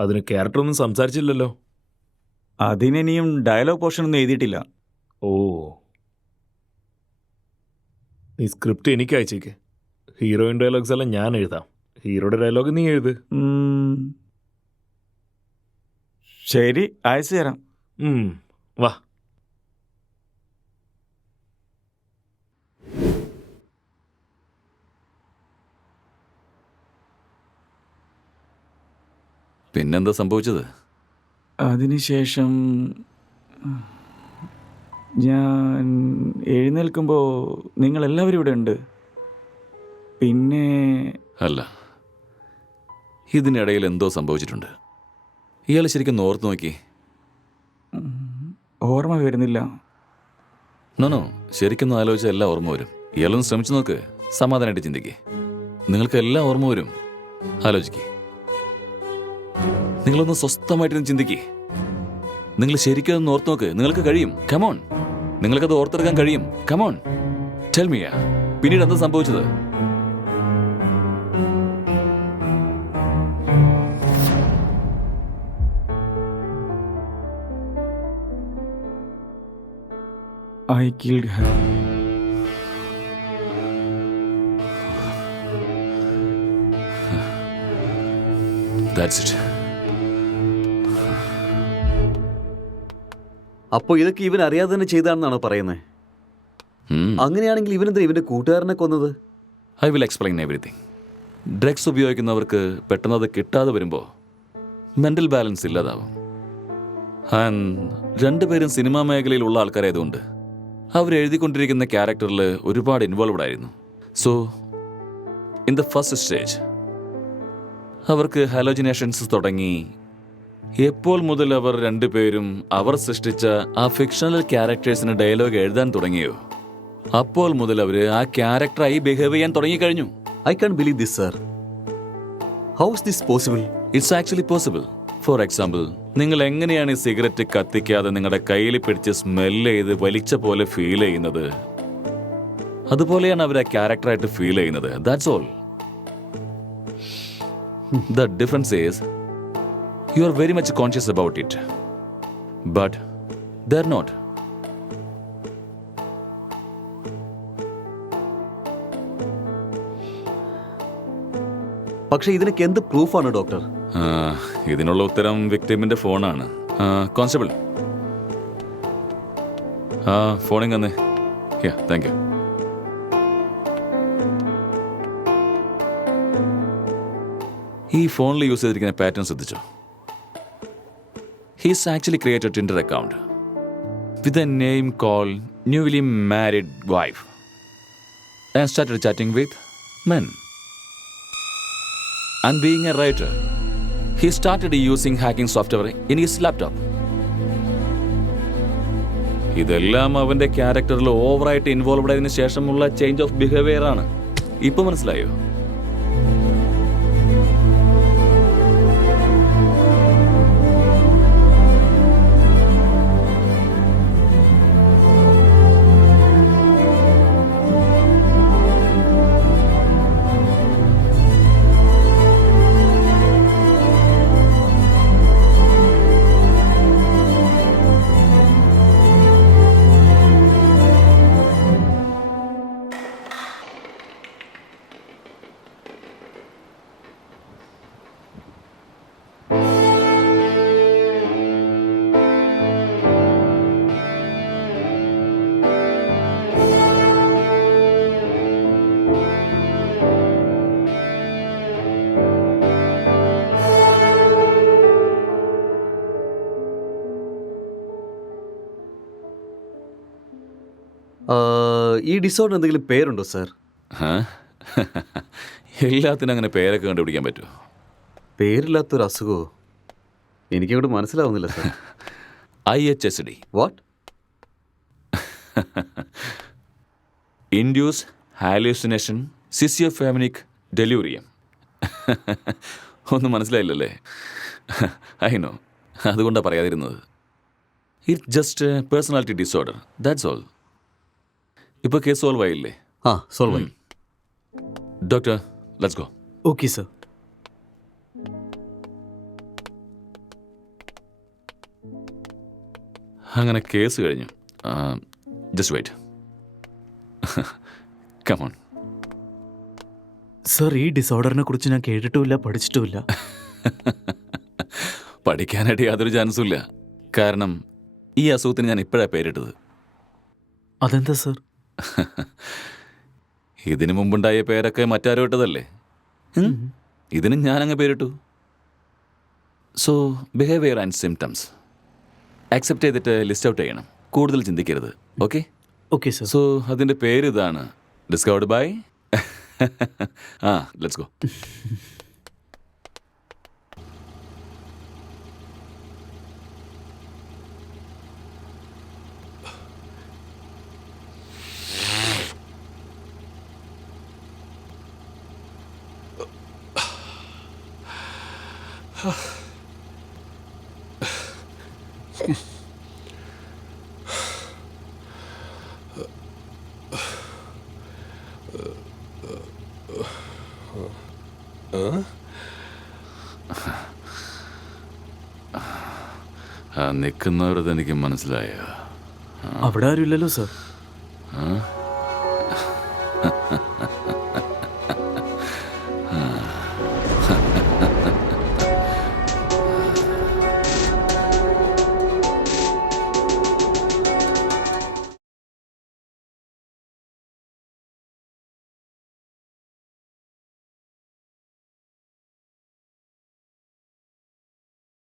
അതിന് ക്യാരക്ടറൊന്നും സംസാരിച്ചില്ലല്ലോ. അതിനിയും ഡയലോഗ് പോർഷൻ ഒന്നും എഴുതിയിട്ടില്ല. ഓ, നീ സ്ക്രിപ്റ്റ് എനിക്ക് അയച്ചേക്ക്. ഹീറോയിൻ ഡയലോഗ്സ് എല്ലാം ഞാൻ എഴുതാം. ഹീറോയുടെ ഡയലോഗ് നീ എഴുത്. ശരി, അയച്ചു തരാം. വാ. പിന്നെന്താ സംഭവിച്ചത്? അതിനുശേഷം ഞാൻ എഴുന്നേൽക്കുമ്പോൾ നിങ്ങളെല്ലാവരും ഇവിടെ ഉണ്ട്. പിന്നെ അല്ല, ഇതിനിടയിൽ എന്തോ സംഭവിച്ചിട്ടുണ്ട്. ഇയാൾ ശരിക്കും ഓർത്ത് നോക്കി. ഓർമ്മ വരുന്നില്ല. നോ, ശരിക്കൊന്നും ആലോചിച്ചാൽ എല്ലാം ഓർമ്മ വരും. ഇയാളൊന്ന് ശ്രമിച്ചു നോക്ക്, സമാധാനമായിട്ട് ചിന്തിക്ക്. നിങ്ങൾക്ക് എല്ലാം ഓർമ്മ വരും. ആലോചിക്ക്. നിങ്ങളൊന്ന് സ്വസ്ഥമായിട്ടൊന്ന് ചിന്തിക്ക്. നിങ്ങൾ ശരിക്കും ഒന്ന് ഓർത്ത് നോക്ക്. നിങ്ങൾക്ക് കഴിയും. കമോൺ, നിങ്ങൾക്കത് ഓർത്തെടുക്കാൻ കഴിയും. Come on, tell me. പിന്നീട് എന്താ സംഭവിച്ചത്? I killed her. That's it. അപ്പോ ഇതൊക്കെ ഇവൻ അറിയാതെ തന്നെ ചെയ്താണെന്നാണോ പറയുന്നത്? അങ്ങനെയാണെങ്കിൽ ഇവനെന്താ ഇവന്റെ കൂട്ടുകാരനെ കൊന്നത്? I will explain everything. Drugs ഉപയോഗിക്കുന്നവർക്ക് പെട്ടെന്ന് അത് കിട്ടാതെ വരുമ്പോൾ മെന്റൽ ബാലൻസ് ഇല്ലാതാവും. രണ്ടുപേരും സിനിമാ മേഖലയിലുള്ള ആൾക്കാരായതുകൊണ്ട് അവരെഴുതിക്കൊണ്ടിരിക്കുന്ന ക്യാരക്ടറിൽ ഒരുപാട് ഇൻവോൾവ്ഡ് ആയിരുന്നു. So in the first stage അവർക്ക് ഹാലോജിനേഷൻസ് തുടങ്ങി. എപ്പോൾ മുതൽ അവർ രണ്ടുപേരും അവർ സൃഷ്ടിച്ച ആ ഫിക്ഷണൽ ക്യാരക്ടേഴ്സിന് ഡയലോഗ് എഴുതാൻ തുടങ്ങിയോ, അപ്പോൾ മുതൽ അവർ ആ ക്യാരക്ടറായി ബിഹേവ് ചെയ്യാൻ തുടങ്ങിക്കഴിഞ്ഞു. I can believe this sir. How is this possible? It's actually possible. For example, നിങ്ങൾ എങ്ങനെയാണ് ഈ സിഗരറ്റ് കത്തിക്കാതെ നിങ്ങളുടെ കയ്യിൽ പിടിച്ച് സ്മെല്ല് ചെയ്ത് വലിച്ച പോലെ ഫീൽ ചെയ്യുന്നത്? അതുപോലെയാണ് അവർ ആ ക്യാരക്ടറായിട്ട് ഫീൽ ചെയ്യുന്നത്. That's all. The difference is you are very much conscious about it, but they are not. പക്ഷെ ഇതിനൊക്കെ എന്ത് പ്രൂഫാണ് ഡോക്ടർ? ഇതിനുള്ള ഉത്തരം വിക്ടിമിന്റെ ഫോണാണ്. കോൺസ്റ്റബിൾ, ഫോണിങ് തന്നെ. Thank you. ഈ ഫോണിൽ യൂസ് ചെയ്തിരിക്കുന്ന പാറ്റേൺ ശ്രദ്ധിച്ചോ? He's actually created Tinder account with a name call newly married wife and started chatting with men. And being a writer, he started using hacking software in his laptop. ഇതെല്ലാം അവന്റെ ക്യാരക്ടറിൽ ഓവറായിട്ട് ഇൻവോൾവ്ഡ് ആയതിനു ശേഷമുള്ള ചേഞ്ച് ഓഫ് ബിഹേവിയർ ആണ്. ഇപ്പൊ മനസ്സിലായോ? ഈ ഡിസോർഡർ എന്തെങ്കിലും പേരുണ്ടോ സാർ? ആ? എല്ലാത്തിനും അങ്ങനെ പേരൊക്കെ കണ്ടുപിടിക്കാൻ പറ്റുമോ? പേരില്ലാത്തൊരു അസുഖമോ? എനിക്കങ്ങോട്ട് മനസ്സിലാവുന്നില്ല സാർ. IHSD. വാട്ട്? ഇൻഡ്യൂസ് ഹാലൂസിനേഷൻ സിസിയോഫാമിനിക് ഡെലൂറിയം. ഒന്നും മനസ്സിലായില്ലല്ലേ? ഐ നോ, അതുകൊണ്ടാണ് പറയാതിരുന്നത്. It just personality disorder, that's all. ഇപ്പോൾ കേസ് സോൾവ് ആയില്ലേ? ആ, സോൾവ് ആയി. Doctor, let's go. Okay sir. അങ്ങനെ കേസ് കഴിഞ്ഞു. Just wait. കമോൺ. സർ, ഈ ഡിസോർഡറിനെ കുറിച്ച് ഞാൻ കേട്ടിട്ടുമില്ല, പഠിച്ചിട്ടുമില്ല. പഠിക്കാനായിട്ട് യാതൊരു ചാൻസും ഇല്ല. കാരണം ഈ അസുഖത്തിന് ഞാൻ ഇപ്പോഴാണ് പേരിട്ടത്. അതെന്താ സർ? ഇതിനു മുമ്പുണ്ടായ പേരൊക്കെ മറ്റാരോ ഇട്ടതല്ലേ? ഇതിനും ഞാനങ്ങ് പേരിട്ടു. So behaviour and symptoms accept ചെയ്തിട്ട് ലിസ്റ്റ് ഔട്ട് ചെയ്യണം. കൂടുതൽ ചിന്തിക്കരുത്. ഓക്കെ? Okay sir. സോ അതിൻ്റെ പേര് ഇതാണ്, ഡിസ്കവർഡ് ബൈ. Let's go. നിൽക്കുന്നവരത് എനിക്ക് മനസ്സിലായോ? അവിടെ ആരുമില്ലല്ലോ സർ. ആ